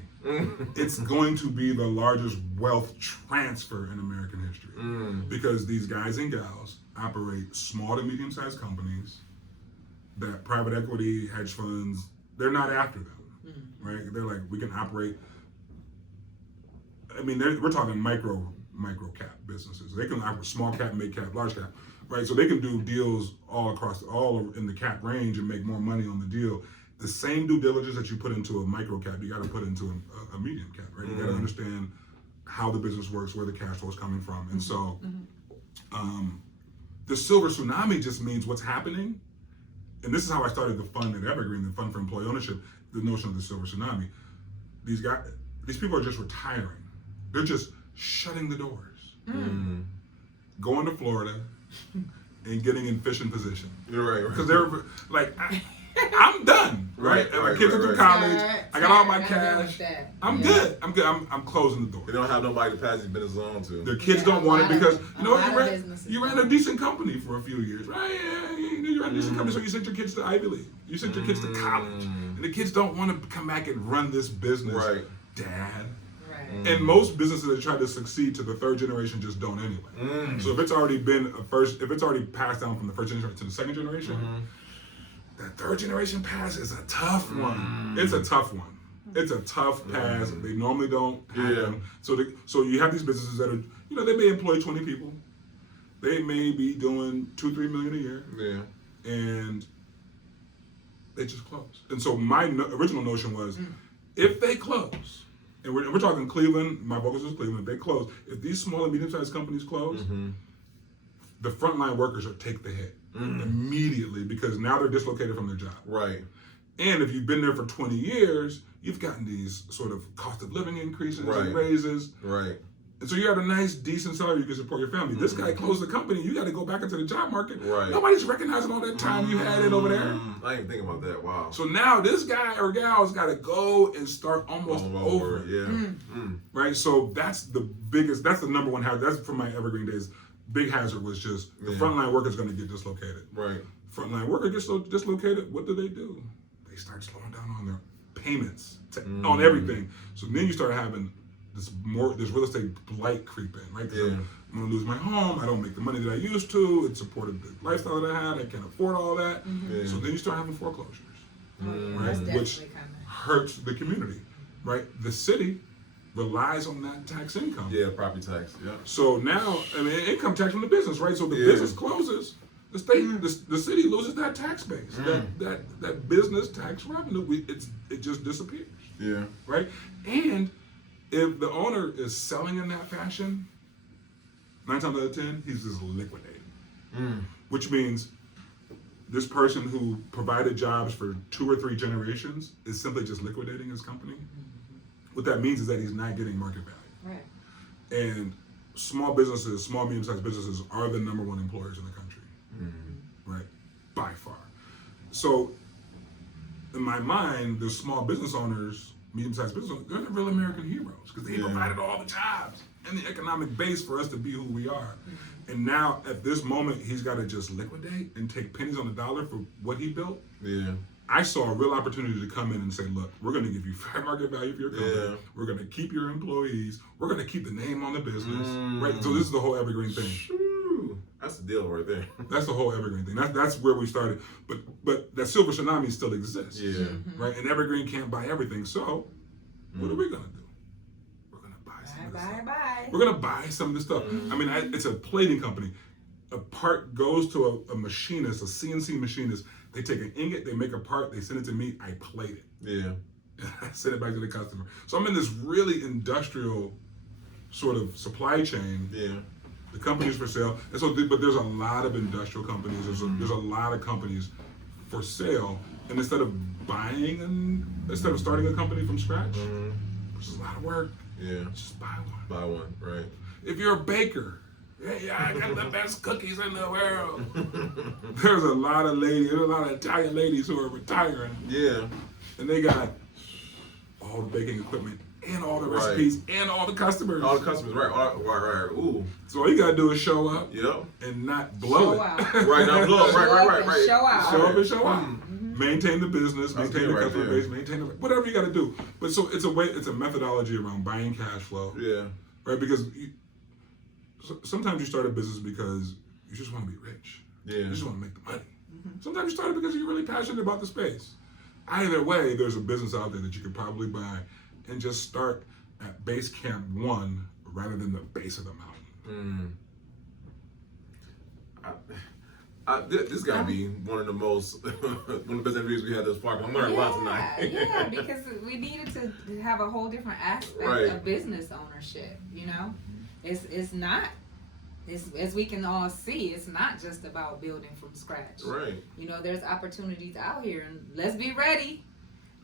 It's going to be the largest wealth transfer in American history because these guys and gals operate small to medium-sized companies that private equity, hedge funds, they're not after them, right? They're like, we can operate. I mean, we're talking micro cap businesses. They can operate small cap, mid cap, large cap, right? So they can do deals all in the cap range and make more money on the deal. The same due diligence that you put into a micro cap, you got to put into a medium cap, right? You got to understand how the business works, where the cash flow is coming from, and so the silver tsunami just means what's happening. And this is how I started the fund at Evergreen, the fund for employee ownership, the notion of the silver tsunami. These people are just retiring. They're just shutting the doors, going to Florida and getting in fishing position. You're right. Because they're like, I'm done, right? My kids are through college. I got all my cash. I'm good. I'm closing the door. They don't have nobody to pass these businesses on to. Their kids don't want it because you ran a decent company for a few years, right? Yeah, you ran a decent company, so you sent your kids to Ivy League. You sent your kids to college, and the kids don't want to come back and run this business, Dad. Right. And most businesses that try to succeed to the third generation just don't anyway. So if it's already passed down from the first generation to the second generation. That third generation pass is a tough one. It's a tough one. It's a tough pass. They normally don't happen. So you have these businesses that are, they may employ 20 people. They may be doing $2-3 million a year. Yeah. And they just close. And so my original notion was, if they close, and we're talking Cleveland, my focus is Cleveland, if they close, if these small and medium-sized companies close, the frontline workers will take the hit immediately because now they're dislocated from their job. Right. And if you've been there for 20 years, you've gotten these sort of cost of living increases and raises. Right. And so you have a nice, decent salary you can support your family. This guy closed the company. You got to go back into the job market. Right. Nobody's recognizing all that time you had in over there. I didn't think about that. Wow. So now this guy or gal's got to go and start almost over. Yeah. Right? So that's the biggest, that's the number one hazard. That's from my Evergreen days. Big hazard was just the frontline worker's going to get dislocated. Right. Frontline worker gets dislocated. What do? They start slowing down on their payments on everything. So then you start having this real estate blight creep in, right? Yeah. I'm gonna lose my home. I don't make the money that I used to. It supported the lifestyle that I had. I can't afford all that. Yeah. So then you start having foreclosures, That's right? Which definitely coming. hurts the community, right? The city relies on that tax income. Yeah, property tax. Yeah. So now, I mean, income tax from the business, right? So the business closes, the state, the city loses that tax base, that business tax revenue. It just disappears. Yeah. Right? And if the owner is selling in that fashion, 9 times out of 10, he's just liquidating. Which means this person who provided jobs for 2 or 3 generations is simply just liquidating his company. What that means is that he's not getting market value. Right. And small businesses, small, medium-sized businesses are the number 1 employers in the country. Right? By far. So in my mind, the small business owners, medium-sized business owners, they're the real American heroes because they provided all the jobs and the economic base for us to be who we are. And now, at this moment, he's got to just liquidate and take pennies on the dollar for what he built. Yeah. I saw a real opportunity to come in and say, look, we're going to give you fair market value for your company. Yeah. We're going to keep your employees. We're going to keep the name on the business. Right? So this is the whole Evergreen thing. Whew. That's the deal right there. That's the whole Evergreen thing. That's where we started. But that silver tsunami still exists. Yeah. Right? And Evergreen can't buy everything. So what are we going to do? We're going to buy some of this stuff. Bye. We're going to buy some of this stuff. I mean, it's a plating company. A part goes to a machinist, a CNC machinist. They take an ingot, they make a part, they send it to me, I plate it. Yeah. I send it back to the customer. So I'm in this really industrial sort of supply chain. Yeah. The company's for sale. And so, but there's a lot of industrial companies. There's a lot of companies for sale. And instead of starting a company from scratch, which is a lot of work, just buy one. Buy one, right. If you're a baker, hey, I got the best cookies in the world. There's a lot of Italian ladies who are retiring. Yeah. And they got all the baking equipment and all the recipes and all the customers. All the customers, right. Ooh. So all you gotta do is show up Yep. and not blow it. Right, not blow it. Right. Show out. Show up and show out. Maintain the business, maintain the customer base, whatever you gotta do. But so it's a methodology around buying cash flow. Yeah. Right? Because sometimes you start a business because you just want to be rich. Yeah. You just want to make the money. Sometimes you start it because you're really passionate about the space. Either way, there's a business out there that you could probably buy and just start at base camp 1 rather than the base of the mountain. This got to be one of the best interviews we had this far. I'm learning a lot tonight. Yeah, because we needed to have a whole different aspect of business ownership. You know, it's not. As we can all see, it's not just about building from scratch. Right. You know, there's opportunities out here, and let's be ready.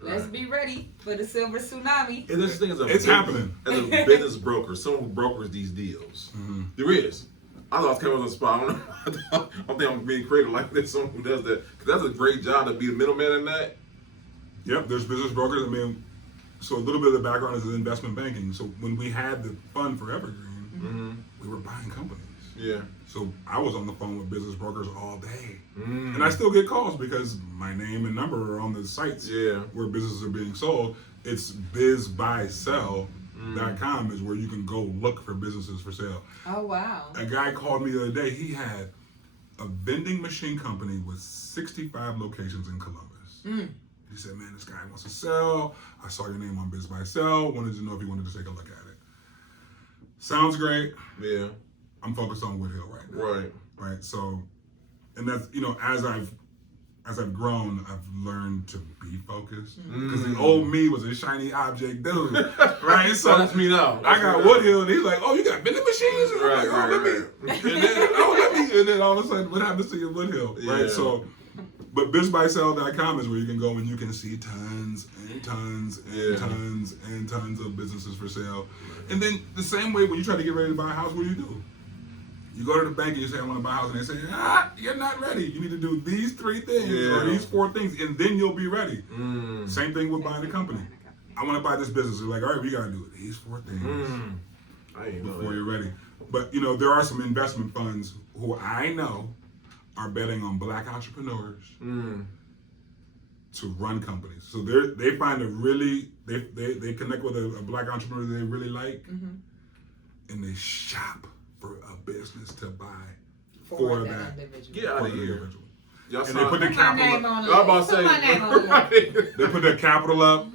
Let's be ready for the silver tsunami. And this thing is it's happening. As a business broker, someone who brokers these deals, there is. I thought I was coming on the spot. I don't think I'm being creative like this. Someone who does that, because that's a great job to be the middleman in that. Yep, there's business brokers. I mean, so a little bit of the background is in investment banking. So when we had the fund for Evergreen, we were buying companies. Yeah. So I was on the phone with business brokers all day. And I still get calls because my name and number are on the sites where businesses are being sold. It's bizbuysell.com is where you can go look for businesses for sale. Oh, wow. A guy called me the other day. He had a vending machine company with 65 locations in Columbus. He said, man, this guy wants to sell. I saw your name on BizBuySell. Wanted to know if you wanted to take a look at it. Sounds great. Yeah. I'm focused on Woodhill right now. Right. Right. So, and that's, as I've as I've grown, I've learned to be focused. Because the old me was a shiny object dude, right? So that's me now. I got Woodhill, and he's like, "Oh, you got vending machines?" And I'm like, "Oh, let me." And then all of a sudden, what happens to your Woodhill, right? Yeah. So, but bizbuysell.com is where you can go and you can see tons and tons and tons and tons of businesses for sale. And then the same way when you try to get ready to buy a house, what do? You go to the bank and you say, "I want to buy a house," and they say, "You're not ready. You need to do these 3 things or these 4 things, and then you'll be ready." Same thing with buying a company. I want to buy this business. They're like, "All right, we got to do these 4 things before you're ready." But there are some investment funds who I know are betting on Black entrepreneurs to run companies. So they find they connect with a Black entrepreneur they really like, and they shop for a business to buy for that individual. Get out of here. individual. Y'all And they put the Put my name capital up. on I'm about to Put my name on it. say. They put their capital up,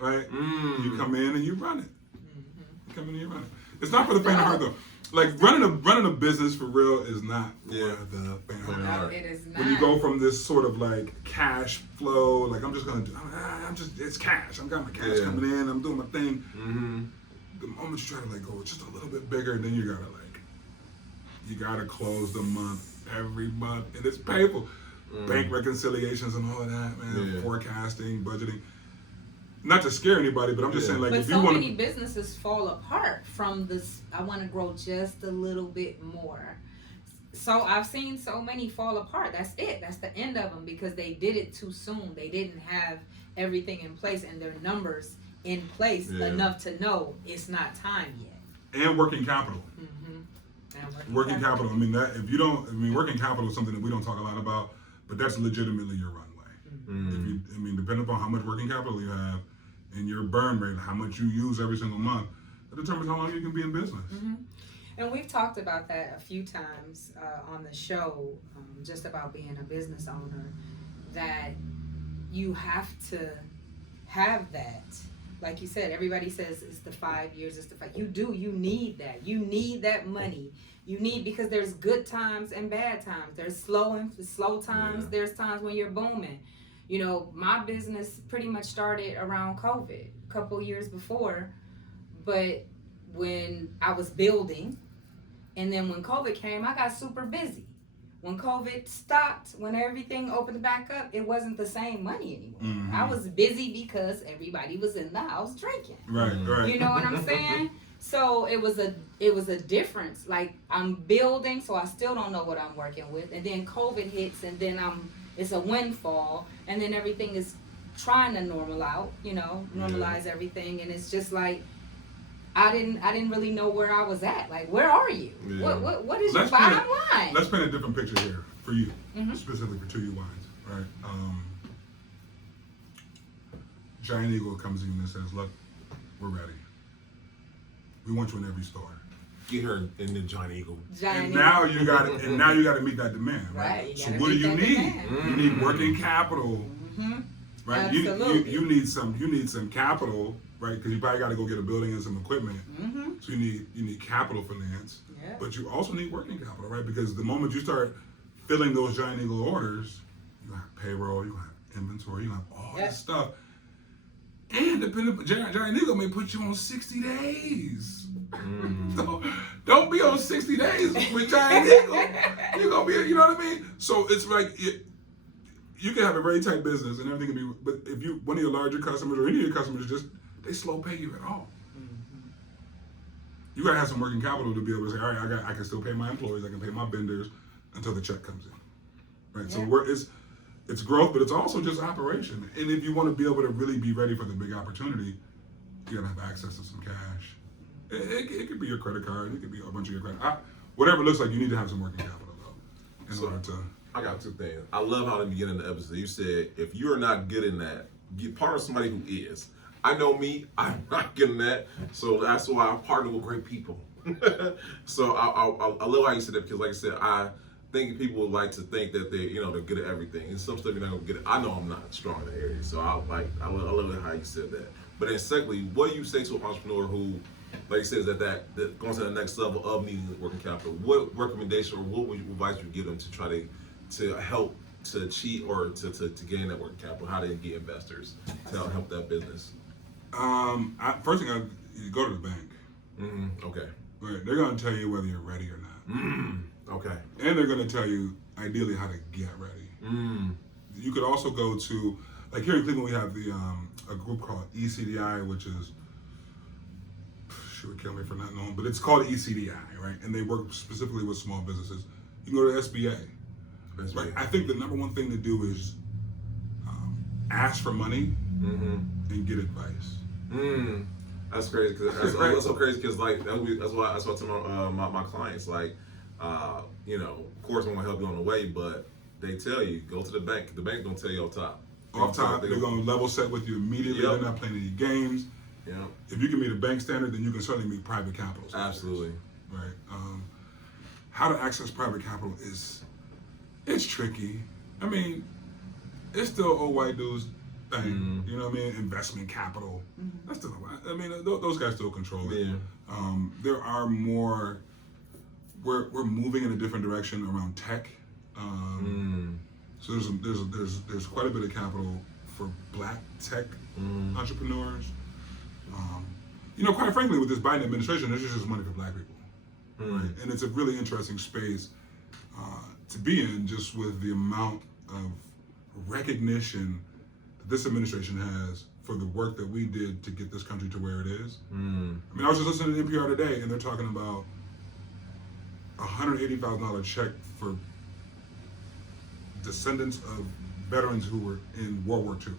right? You come in and you run it. You come in and you run it. It's not for the faint of heart though. Like running a business for real is not for the faint of heart. No, it is not. When you go from this sort of like cash flow, like it's cash. I've got my cash coming in. I'm doing my thing. The moment you try to go just a little bit bigger, then you gotta close the month every month, and it's painful. Bank reconciliations and all of that, man. Forecasting, budgeting. Not to scare anybody, but I'm just saying, like, but if you so want many businesses fall apart from this. I want to grow just a little bit more. So I've seen so many fall apart. That's it. That's the end of them because they did it too soon. They didn't have everything in place and their numbers in place enough to know it's not time yet. and working capital. Working capital. I mean, working capital is something that we don't talk a lot about, but that's legitimately your runway. Depending upon how much working capital you have and your burn rate, how much you use every single month, that determines how long you can be in business. And we've talked about that a few times on the show, just about being a business owner, that you have to have that. Like you said, everybody says it's the 5 years, it's the 5. You need that. You need that money. Because there's good times and bad times. There's slow times. There's times when you're booming. My business pretty much started around COVID, a couple years before. But when I was building, and then when COVID came, I got super busy. When COVID stopped, when everything opened back up, it wasn't the same money anymore. I was busy because everybody was in the house drinking. Right. You know what I'm saying? So it was a difference. Like, I'm building, so I still don't know what I'm working with. And then COVID hits, and then it's a windfall, and then everything is trying to normalize everything, and it's just like I didn't really know where I was at. Like, where are you? What is your bottom line? Let's paint a different picture here for you, specifically for 2U Wines, right? Giant Eagle comes in and says, "Look, we're ready. We want you in every store." Get her in the Giant Eagle. Now you got to meet that demand, right? So what do you need? You need working capital, right? Absolutely. You need some capital, right? Because you probably got to go get a building and some equipment. So you need capital finance, but you also need working capital, right? Because the moment you start filling those Giant Eagle orders, you have payroll, you have inventory, you have all this stuff. And Giant Eagle may put you on 60 days. Don't be on 60 days with Giant Eagle. You're gonna be, you know what I mean? So it's like you can have a very tight business and everything can be, but if one of your larger customers or any of your customers they slow pay you at all. You gotta have some working capital to be able to say, all right, I can still pay my employees, I can pay my vendors until the check comes in, right? So it's growth, but it's also just operation. And if you want to be able to really be ready for the big opportunity, you gotta have access to some cash. It could be your credit card, it could be a bunch of your credit. Whatever it looks like, you need to have some working capital though. In order to. I got 2 things. I love how in the beginning of the episode you said, if you're not good in that, get part of somebody who is. I know me, I'm not good in that, so that's why I partner with great people. So I love how you said that, because like I said, I think people would like to think that they're good at everything. And some stuff you're not gonna get it. I know I'm not strong in the area, so I love how you said that. But then secondly, what do you say to an entrepreneur who, like you said, that goes to the next level of needing working capital? What recommendation or what advice would you give them to try to help to cheat or to gain that working capital? How do they get investors to help that business? First thing, you go to the bank. Okay. Right, they're going to tell you whether you're ready or not. Okay. And they're going to tell you, ideally, how to get ready. You could also go to, like here in Cleveland, we have a group called ECDI, which is, she would kill me for not knowing, but it's called ECDI, right? And they work specifically with small businesses. You can go to SBA. Right? I think the number one thing to do is ask for money and get advice. That's crazy. That's so crazy because like that's why I tell my clients like, of course I'm gonna help you on the way, but they tell you go to the bank. The bank gonna tell you off top. They're gonna level set with you immediately. They're not playing any games. Yeah. If you can meet a bank standard, then you can certainly meet private capital standards. Absolutely. Right. How to access private capital it's tricky. I mean, it's still old white dudes thing. You know what I mean? Investment capital. That's still. I mean, those guys still control it. Yeah. There are more. We're moving in a different direction around tech. So there's quite a bit of capital for Black tech entrepreneurs. Quite frankly, with this Biden administration, there's just money for Black people, right? And it's a really interesting space to be in, just with the amount of recognition that this administration has for the work that we did to get this country to where it is. I mean, I was just listening to NPR today, and they're talking about $180,000 check for descendants of veterans who were in World War II.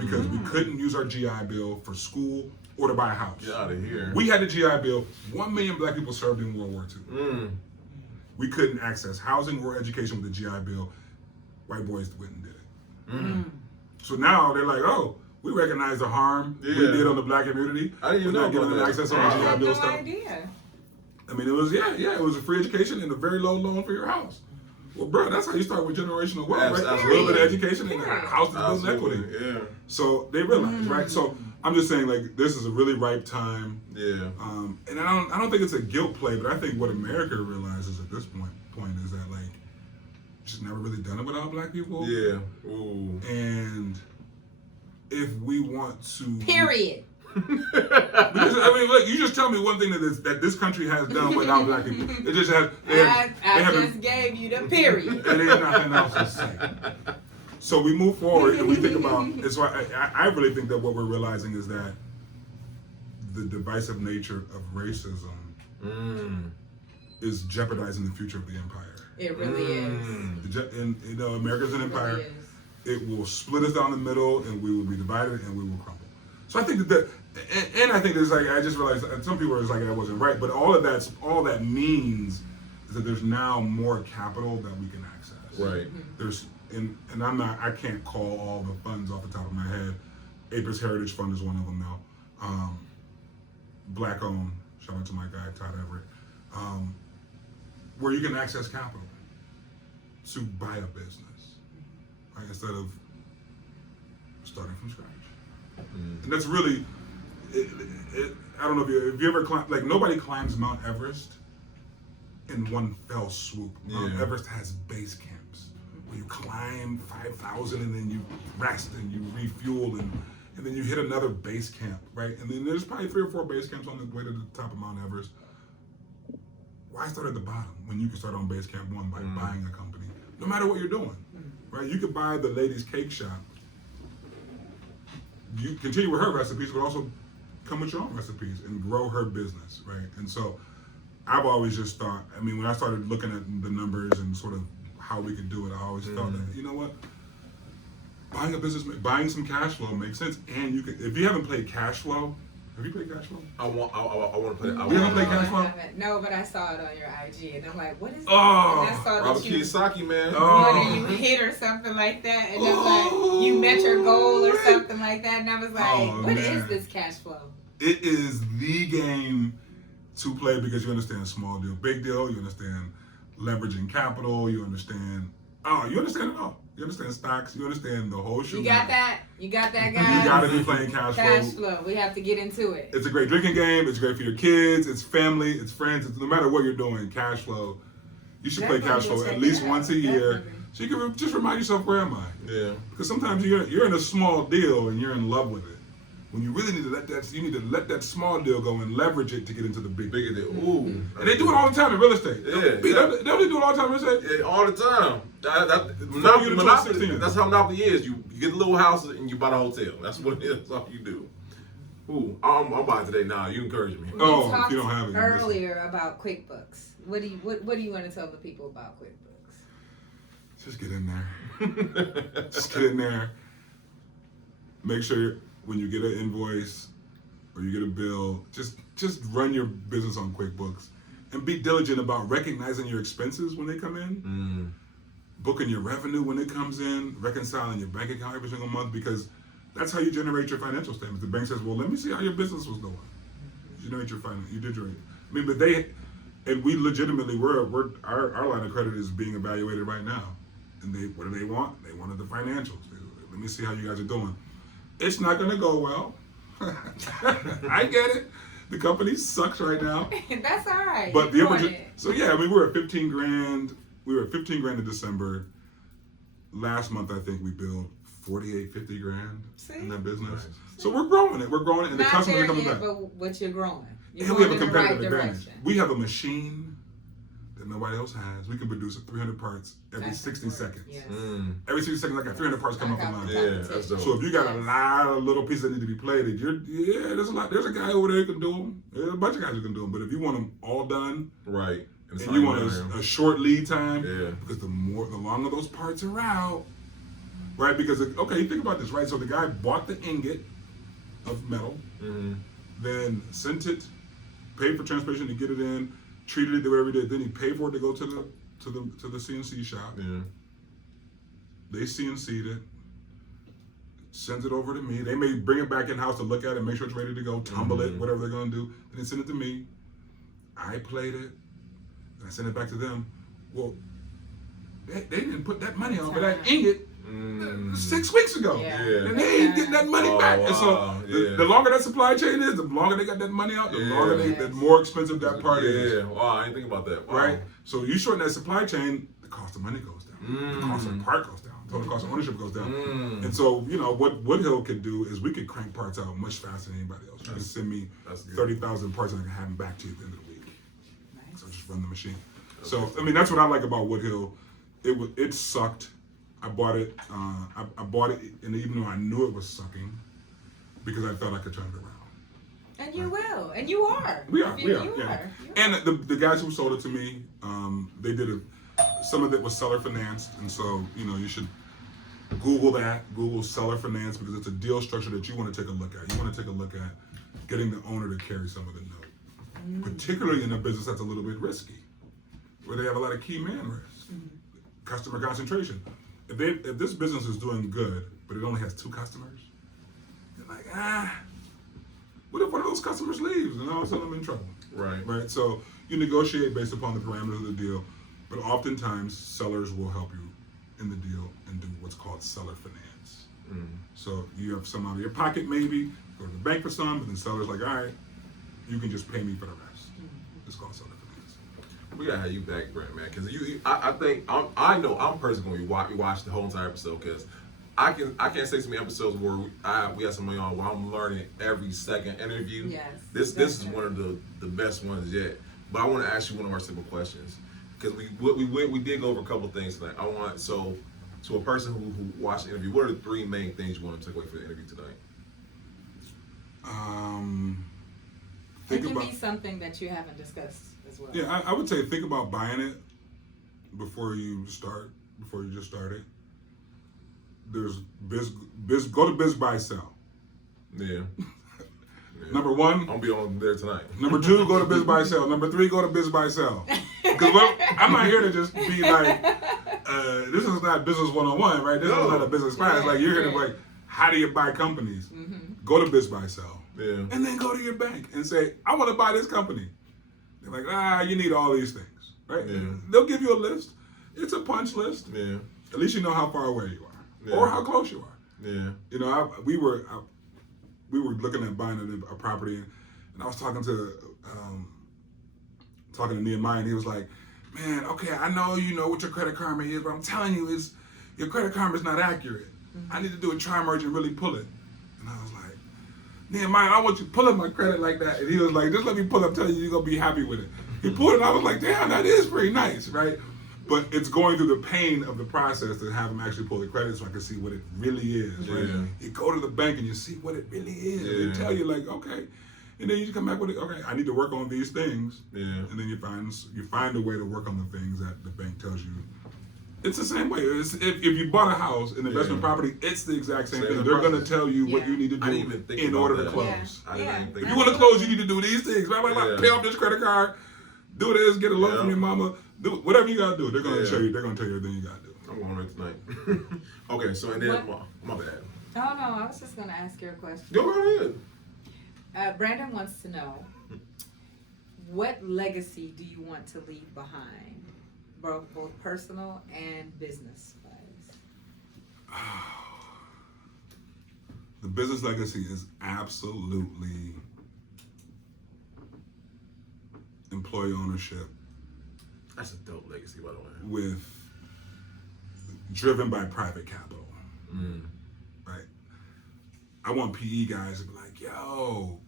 Because we couldn't use our GI Bill for school or to buy a house. Get out of here. We had the GI Bill. 1 million Black people served in World War II. We couldn't access housing or education with the GI Bill. White boys went and did it. So now they're like, oh, we recognize the harm we did on the Black community. I didn't even know giving them access on the GI Bill stuff. Idea. I mean, it was it was a free education and a very low loan for your house. Well, bro, that's how you start with generational wealth, right? A little bit of education and a house that's building equity. Yeah. So they realize, right? So I'm just saying, like, this is a really ripe time. Yeah. And I don't think it's a guilt play, but I think what America realizes at this point is that, like, just never really done it without Black people. Yeah. Ooh. And if we want to, Period. because, I mean, look, you just tell me one thing that this country has done without Black people. It just has. I just gave you the period. And there's nothing else to say. So we move forward and we think about. So I really think that what we're realizing is that the divisive nature of racism is jeopardizing the future of the empire. It really is. And America's an empire. Really is. It will split us down the middle, and we will be divided, and we will crumble. So I think that, and I think there's like, I just realized some people are just like, that wasn't right, but all that means is that there's now more capital that we can access. Right. There's, and I can't call all the funds off the top of my head. Apis Heritage Fund is one of them now. Black owned, shout out to my guy, Todd Everett, where you can access capital to buy a business, right? Instead of starting from scratch. And that's really, I don't know if you ever climbed, like, nobody climbs Mount Everest in one fell swoop. Mount Everest has base camps where you climb 5,000 and then you rest and you refuel and then you hit another base camp, right? And then there's probably 3 or 4 base camps on the way to the top of Mount Everest. Why start at the bottom when you can start on base camp 1 by buying a company? No matter what you're doing, right? You could buy the lady's cake shop. You continue with her recipes, but also come with your own recipes and grow her business, right? And so I've always just thought, I mean, when I started looking at the numbers and sort of how we could do it, I always felt that, you know what? Buying a business, buying some cash flow makes sense. And you can, if you haven't played cash flow, have you played cash flow? I want to play. You haven't played cash flow? No, but I saw it on your IG, and I'm like, what is that? Oh, And I saw Robert that you Kiyosaki, man. whether you hit or something like that, and I'm like, you met your goal or something like that, and I was like, what is this cash flow? It is the game to play because you understand small deal, big deal. You understand leveraging capital. You understand it all. You understand stocks. You understand the whole shoe. You got that? You got that, guys? You got to be playing cash flow. Cash flow. We have to get into it. It's a great drinking game. It's great for your kids. It's family. It's friends. No matter what you're doing, cash flow. You should play cash flow at least once a year. So you can just remind yourself, where am I? Yeah. Because sometimes you're in a small deal and you're in love with it. When you really need to let that small deal go and leverage it to get into the big Bigger than ooh. And they do it all the time in real estate. Yeah, They only do it all the time in real estate. Yeah, all the time. You to Monopoly, that's how Monopoly is. You get a little house and you buy the hotel. That's what it is. That's all you do. Ooh, I'm buying today now. You encourage me. We Oh, talked if you don't have it, earlier about QuickBooks. What do you want to tell the people about QuickBooks? Just get in there. Just get in there. Make sure when you get an invoice or you get a bill, just run your business on QuickBooks and be diligent about recognizing your expenses when they come in, booking your revenue when it comes in, reconciling your bank account every single month, because that's how you generate your financial statements. The bank says, well, let me see how your business was doing. You generate your finance. You did your. I mean, but we legitimately our line of credit is being evaluated right now, and what do they want? They wanted the financials. Let me see how you guys are doing. It's not going to go well. I get it. The company sucks right now. That's all right. But so yeah, I mean, we were at 15 grand. We were at 15 grand in December. Last month, I think we billed 48, 50 grand in that business. Nice. So we're growing it. And the Not customers there are coming yet, back. but you're growing. You're And we have going a in the right competitive advantage. direction. We have a machine that nobody else has. We can produce 300 parts every That's 60 important. seconds. Yes. Every 60 seconds, I got 300 parts coming off the line. Yeah, that's dope. So if you got a lot of little pieces that need to be plated, there's a lot. There's a guy over there who can do them. There's a bunch of guys who can do them. But if you want them all done, Right. and you want a short lead time, Yeah. because the longer those parts are out, right? Because you think about this, right? So the guy bought the ingot of metal, then sent it, paid for transportation to get it in, treated it, did whatever he did. Then he paid for it to go to the CNC shop. Yeah. They CNC'd it, sends it over to me. They may bring it back in house to look at it, make sure it's ready to go, tumble it, whatever they're gonna do. Then they send it to me. I plate it, and I send it back to them. Well, they didn't put that money on for that ingot 6 weeks ago. Yeah. And they ain't getting that money back. And so wow. the longer that supply chain is, the longer they got that money out, the longer the more expensive that part is. Yeah. Wow, I didn't think about that. Wow. Right? So you shorten that supply chain, the cost of money goes down. The cost of the part goes down. Total cost of ownership goes down. And so, what Woodhill could do is we could crank parts out much faster than anybody else. You can send me 30,000 parts and I can have them back to you at the end of the week. Nice. So just run the machine. So, I mean, that's what I like about Woodhill. It sucked. I bought it. I bought it, and even though I knew it was sucking, because I thought I could turn it around. And you will, and you are. We are. You Yeah. are. And the guys who sold it to me, they did some of it was seller financed, and so you should Google that. Google seller finance, because it's a deal structure that you want to take a look at. You want to take a look at getting the owner to carry some of the note, particularly in a business that's a little bit risky, where they have a lot of key man risk, customer concentration. If this business is doing good, but it only has 2 customers, you're like, what if one of those customers leaves and all of a sudden I'm in trouble? Right. So you negotiate based upon the parameters of the deal, but oftentimes sellers will help you in the deal and do what's called seller finance. So you have some out of your pocket, maybe go to the bank for some, but then seller's like, all right, you can just pay me for the rest. It's called seller finance. We gotta have you back, Brent, man, because I think I know I'm personally gonna watch the whole entire episode, because I can't say so many episodes where we have somebody on where I'm learning every second interview. Yes, This is one of the best ones yet. But I want to ask you one of our simple questions, because we did go over a couple of things tonight. I want to a person who watched the interview, what are the 3 main things you want to take away from the interview tonight? It can be something that you haven't discussed as well. Yeah, I would say think about buying it before you just start it. There's go to Biz Buy Sell. Yeah. Number 1. I'm gonna be on there tonight. Number 2, go to Biz Buy Sell. Number 3, go to Biz Buy Sell. Because I'm not here to just be like, this is not business 101, right? This is not a business class. Like, you're here to like, how do you buy companies? Go to Biz Buy Sell. Yeah. And then go to your bank and say, I want to buy this company. They're like, you need all these things, right? Yeah. They'll give you a list. It's a punch list. Yeah. At least you know how far away you are, Yeah. or how close you are. Yeah. We were looking at buying a property, and I was talking to Nehemiah, and he was like, man, okay, I know you know what your Credit Karma is, but I'm telling you, your Credit Karma is not accurate. I need to do a tri-merge and really pull it. And I was like, Nehemiah, I want you to pull up my credit like that. And he was like, just let me pull up, tell you you're going to be happy with it. He pulled it, and I was like, damn, that is pretty nice, right? But it's going through the pain of the process to have him actually pull the credit so I can see what it really is, right? Yeah. You go to the bank and you see what it really is. Yeah. They tell you, like, okay. And then you come back with it, okay, I need to work on these things. Yeah. And then you find a way to work on the things that the bank tells you. It's the same way. If you bought a house, an investment property, it's the exact same thing. They're going to tell you what you need to do in order to close. I didn't even think If you want to close, you need to do these things. Blah, blah, blah. Pay off this credit card. Do this. Get a loan from your mama. Do whatever you got to do. They're going to show you. They're going to tell you everything you got to do. I'm going right tonight. Okay, so and then my bad. Oh no, I was just gonna ask you a question. Go right ahead. Brandon wants to know, what legacy do you want to leave behind, both personal and business wise? The business legacy is absolutely employee ownership That's a dope legacy, by the way. with driven by private capital. Right? I want PE guys to be like, yo,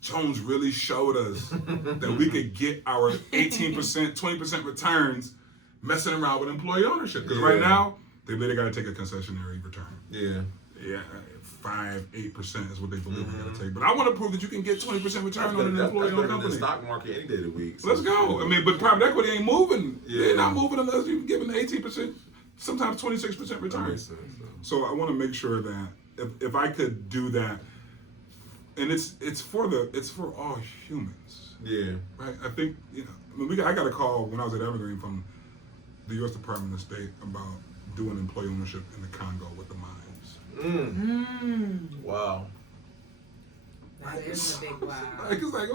Jones really showed us that we could get our 18%, 20% returns messing around with employee ownership. Because right now, they literally got to take a concessionary return. Yeah. 5-8% is what they believe they got to take. But I want to prove that you can get 20% return on an employee-owned company. The stock market any day of the week. Let's go. I mean, but private equity ain't moving. Yeah. They're not moving unless you're giving 18%, sometimes 26% That return. makes sense. So I want to make sure that if I could do that, and it's for all humans, Yeah. right? I think I got a call when I was at Evergreen from the U.S. Department of State about doing employee ownership in the Congo with the mines. Wow. That is a big wow. Like, it's like,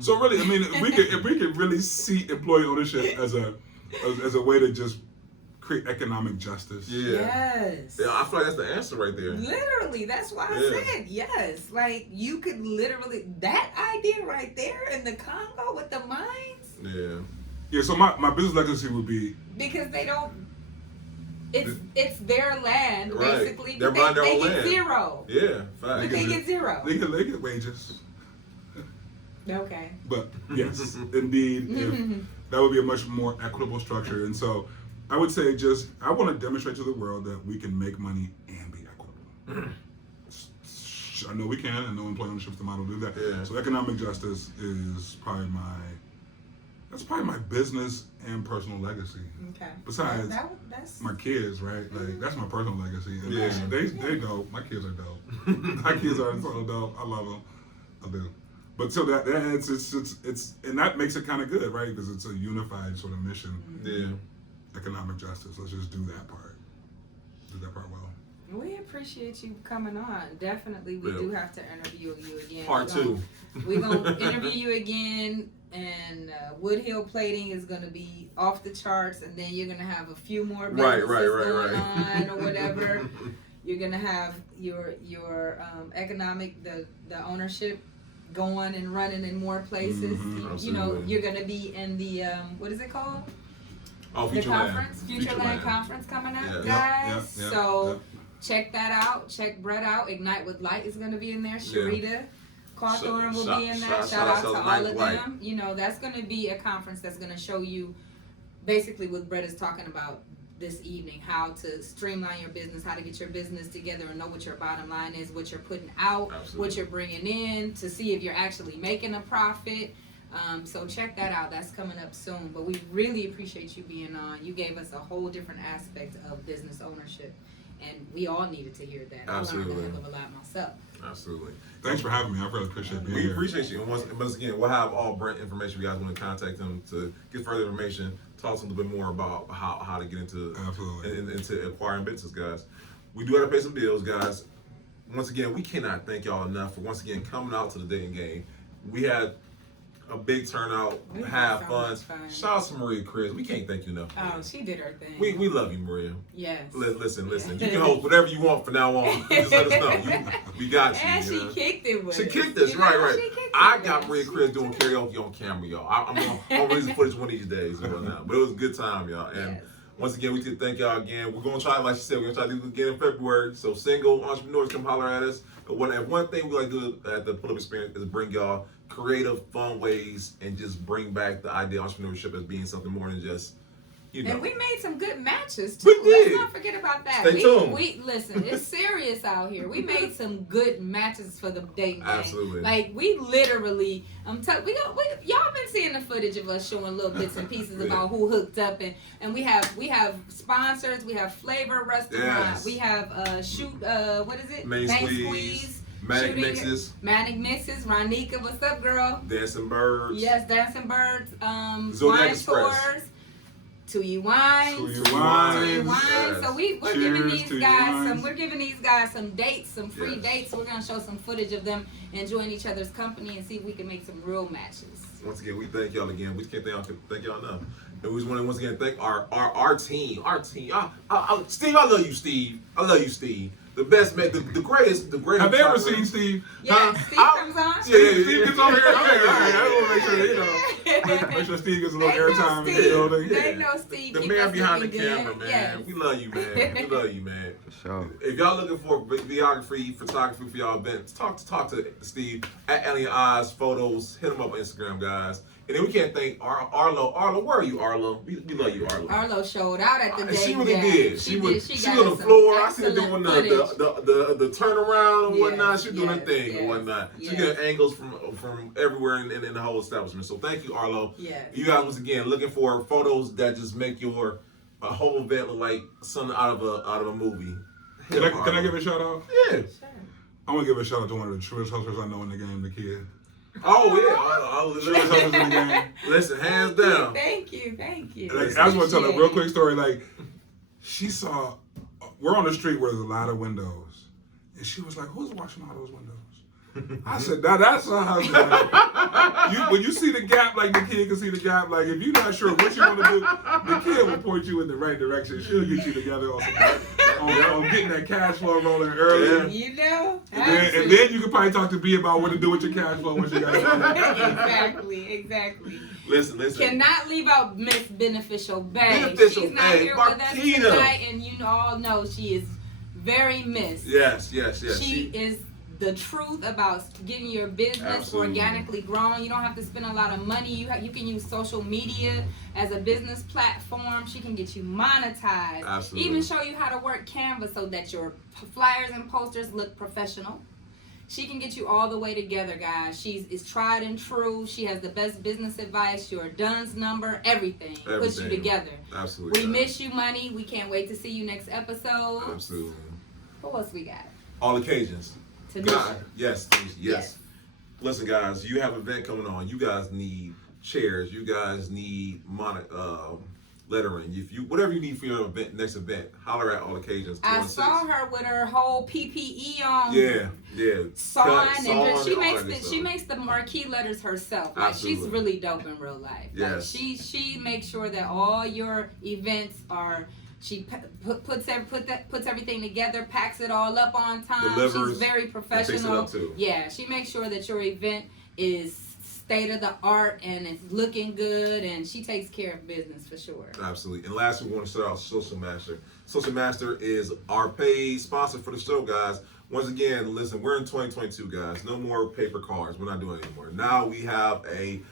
so really, I mean, if we could really see employee ownership as a way to just create economic justice. Yeah. Yes. Yeah, I feel like that's the answer right there. Literally, that's why I said yes. Like, you could literally, that idea right there in the Congo with the mines, Yeah. Yeah, so my business legacy would be, because they don't, it's their land, Right. basically, They're but buying their they own get land. zero. Yeah. But Fact. they get zero. they get wages. Okay. But yes, indeed, that would be a much more equitable structure. And so I would say I want to demonstrate to the world that we can make money and be equitable. I know we can. I know employee ownership is the model to do that. Yeah. So economic justice is probably my business and personal legacy. Okay. Besides that's my kids, right? Like that's my personal legacy. And Yeah. they dope. My kids are dope. My kids are so dope. I love them. I do. But so that it's and that makes it kind of good, right? Because it's a unified sort of mission. Yeah. Economic justice. Let's just do that part. Do that part well. We appreciate you coming on. Definitely, we do have to interview you again. Part 2. We're going to interview you again, and Wood Hill Plating is going to be off the charts, and then you're going to have a few more businesses going on or whatever. You're going to have your economic, the ownership going and running in more places. You know, you're going to be in the, what is it called? Oh, The Futureland. conference, Futureland conference coming up, Yeah. guys. Yeah. So check that out. Check Brett out. Ignite with Light is going to be in there. Sharita Cawthorn will be in there. Shout out to all of them. You know, that's going to be a conference that's going to show you basically what Brett is talking about this evening, how to streamline your business, how to get your business together and know what your bottom line is, what you're putting out, what you're bringing in, to see if you're actually making a profit. So check that out. That's coming up soon. But we really appreciate you being on. You gave us a whole different aspect of business ownership, and we all needed to hear that. Absolutely. I learned a heck of a lot myself. Absolutely. Thanks for having me. I really appreciate being We here. appreciate you. And once again, we'll have all Brent information. If you guys want to contact him to get further information, talk a little bit more about how to get into into acquiring business, guys. We do have to pay some bills, guys. Once again, we cannot thank y'all enough for once again coming out to the dating game. We had a big turnout, We had have so fun. much fun. Shout out to Maria Chris. We can't thank you enough. Oh, she did her thing. We love you, Maria. Yes. Listen. You can host whatever you want from now on. Just let us know. We got you. And you she know? kicked it with She us. kicked us, You know, right. she kicked it I with got us. Maria She Chris did. doing karaoke on camera, y'all. I'm gonna release the footage one of these days and whatnot. But it was a good time, y'all. And Yes. once again, we could thank y'all again. We're gonna try, like she said, we're gonna try to do it again in February. So single entrepreneurs, come holler at us. And one thing we like to do at the Pull Up Experience is bring y'all creative, fun ways and just bring back the idea of entrepreneurship as being something more than just, you know. And we made some good matches too. We did. Let's not forget about that. Stay tuned. We listen. It's serious out here. We made some good matches for the dating game. Absolutely. Like we literally, y'all been seeing the footage of us showing little bits and pieces Yeah. about who hooked up and we have sponsors. We have Flavor Restaurant. Yes. We have what is it? Main Squeeze. Manic Shooting- Mixes. Manic Mixes. Ronika, what's up, girl? Dancing Birds. Yes, Dancing Birds. Zodiac Wine Express. Tours. To You Wines. To You To You Wines. Wines. Yes. So we're Cheers giving to these You guys Wines. we're giving these guys some dates, some free Yes. dates. We're gonna show some footage of them enjoying each other's company and see if we can make some real matches. Once again, we thank y'all again. We can't thank y'all enough. And we just want to once again thank our team. Steve, I love you, Steve. I love you, Steve. The best man, the greatest. Have they ever seen Steve? Yeah, Huh? Steve comes on. Yeah. Steve gets over here. Okay, all right. I want to make sure, make sure Steve gets a little They know airtime in the Steve. building. They know Steve. The Keep man us behind the looking camera, good. man. Yes. We love you, man. We love you, man. Sure. If y'all looking for videography, photography for y'all events, talk to Steve at Alien Eyes Photos. Hit him up on Instagram, guys. And then we can't thank Arlo. Arlo, where are you, Arlo? We love you, Arlo. Arlo showed out at the day. She really did. She was got on the us some floor. I see her excellent doing footage. the turnaround and whatnot. Yes, She doing her yes, thing and yes, whatnot. She yes. getting angles from everywhere in the whole establishment. So thank you, Arlo. Yes. You guys once again looking for photos that just make your whole event look like something out of a movie. Hit Can up I Arlo. give a shout out? Yeah. Sure. I want to give a shout out to one of the truest hustlers I know in the game, the kid. Oh yeah. Truest hustlers in the game. Listen, hands down. Thank you. Like, I just want to tell a real quick story. Like, she saw, we're on the street where there's a lot of windows, and she was like, "Who's watching all those windows?" I said, "That's a husband." When you see the gap, like the kid can see the gap. Like, if you're not sure what you want to do, the kid will point you in the right direction. She'll get you together on getting that cash flow rolling early. Yeah. You know? And then you can probably talk to B about what to do with your cash flow once you got it. Exactly. Listen. Cannot leave out Miss Beneficial Bay. Beneficial She's not Bay, here with us Marquita. tonight, and you all know she is very missed. Yes. She is the truth about getting your business Absolutely. organically grown. You don't have to spend a lot of money. You can use social media as a business platform. She can get you monetized. Absolutely. Even show you how to work Canva so that your flyers and posters look professional. She can get you all the way together, guys. She is tried and true. She has the best business advice, your DUNS number, everything. Puts you together. Absolutely. We miss you, Money. We can't wait to see you next episode. Absolutely. What else we got? All occasions. Tanisha. God, yes. Yes. Listen, guys, you have an event coming on. You guys need chairs. You guys need lettering. Whatever you need for your event, next event, holler at All Occasions. I saw her with her whole PPE on. Yeah. Sawn Cut, and sawn she and all makes that the good she stuff. makes the marquee letters herself. Like she's Absolutely. really dope in real life. Yes. Like she makes sure that all your events are. She puts everything together, packs it all up on time. Delivers, She's very and professional. fix it up too. Yeah, she makes sure that your event is state of the art and it's looking good, and she takes care of business for sure. Absolutely. And lastly, we want to start out Social Master. Social Master is our paid sponsor for the show, guys. Once again, listen, we're in 2022, guys. No more paper cards. We're not doing it anymore. Now we have a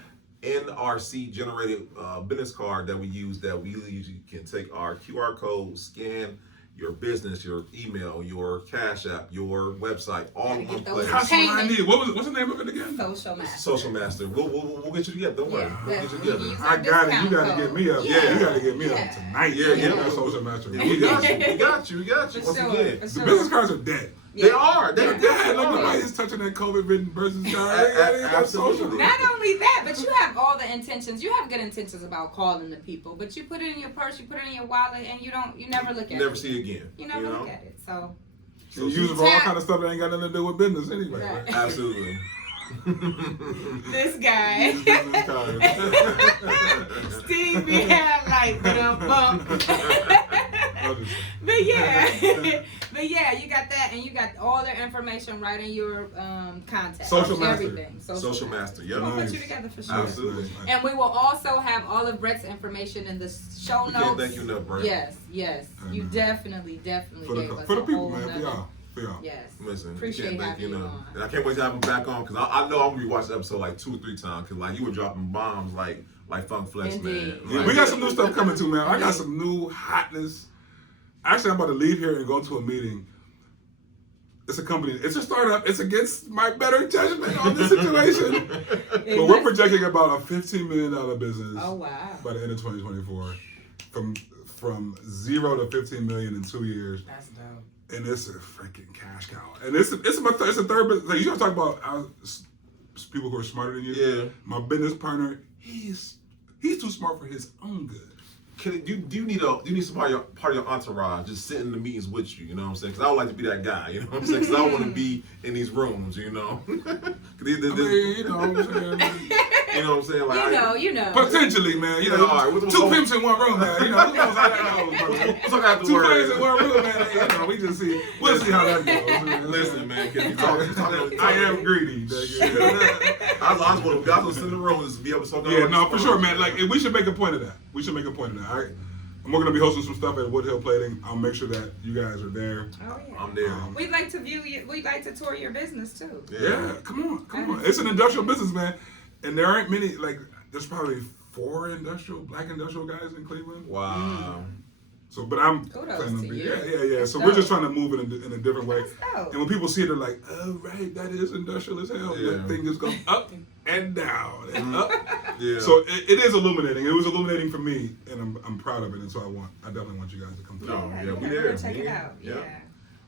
NRC generated business card that we use that we usually can take our QR code, scan your business, your email, your Cash App, your website, all in Gotta one get those place. That's what I need. What's the name of it again? Social Master. Social Master. We'll get you together. Don't worry. Yeah, We'll get you we together. use I got it. You got to Discount get me up. code. You got to get me Yeah. up tonight. Yeah. That's social master. Yeah, we got you. We got you. For Once sure. again. For The sure. business cards are dead. They are. They're Yeah, nobody's touching that COVID-ridden business card. That's social. Absolutely. Not only that, but you have all the intentions. You have good intentions about calling the people, but you put it in your purse, you put it in your wallet, and you never look at You it. never see it again. You never look at it. So You use it for all kind of stuff that ain't got nothing to do with business anyway. Right. Right? Absolutely. This guy. Business cards. Steve be have like bump. But yeah, you got that, and you got all their information right in your contact. Social Master. Everything. Social Master. Yep. We'll put Nice. you together for sure. Absolutely. And we will also have all of Brett's information in the show We notes. can't thank you enough, Brett. Yes. You Amen. definitely For gave the, us for the a people, whole man. For nother- y'all. For y'all. Yes. Listen, Appreciate can't thank having you enough. on. And I can't wait to have him back on because I know I'm gonna rewatch the episode like 2 or 3 times because like you were dropping bombs like Funk Flex, Indeed. man. Yeah, Like, we got some new stuff coming too, man. I got some new hotness. Actually, I'm about to leave here and go to a meeting. It's a company. It's a startup. It's against my better judgment on this situation. But we're projecting about a $15 million business Oh wow. by the end of 2024. From 0 to 15 million in 2 years. That's dope. And it's a freaking cash cow. And it's a third business. Like, you gotta talk about people who are smarter than you. Yeah. My business partner, he's too smart for his own good. Do you need some part of your entourage just sitting in the meetings with you? You know what I'm saying? Because I would like to be that guy. You know what I'm saying? Because I want to be in these rooms. You know. I mean, you know what I'm saying? You know what I'm saying? Like You know. Potentially, man. You know, all right, what's 2 pimps in 1 room, man. You know, who knows how that goes, brother? What's up after 2 work? friends in 1 room, man. You know, we just see. We'll see how that goes. Listen, man. Can you talk? I am greedy. Nigga. I was one of the guys who's in the room is to be able to talk. Yeah, no, for sure, man. Like, we should make a point of that. All right. And we're gonna be hosting some stuff at Woodhill Plating. I'll make sure that you guys are there. Oh yeah. I'm there. We'd like to view you. We'd like to tour your business too. Yeah, come on. It's an industrial business, man. And there aren't many, like, there's probably 4 black industrial guys in Cleveland. Wow. So, but I'm Kudos planning to to be, you. yeah. So That's we're just dope. trying to move it in a different way. That's dope. And when people see it, they're like, oh, right, that is industrial as hell. Yeah. That thing just goes up and down and up. Yeah. So it is illuminating. It was illuminating for me, and I'm proud of it. And so I definitely want you guys to come through. No, yeah, we we're there. gonna check it Yeah. out. Yeah. Yeah.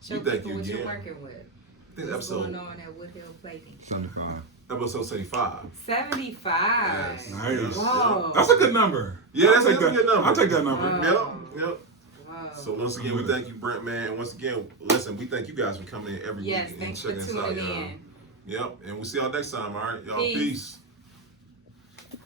Show We thank people you what you're again. working with. This What's episode going on at Woodhill Plating? 75. episode 75. 75. Yes. Nice. Whoa. That's a good number. Yeah, I'll that's take a good number. I'll take that number. Wow. Yep. Wow. So once again, we thank you, Brent, man. And once again, listen, we thank you guys for coming in every Yes, week thanks and for checking us out, tuning y'all. in. Yep. And we'll see y'all next time, all right? Y'all, Peace. peace.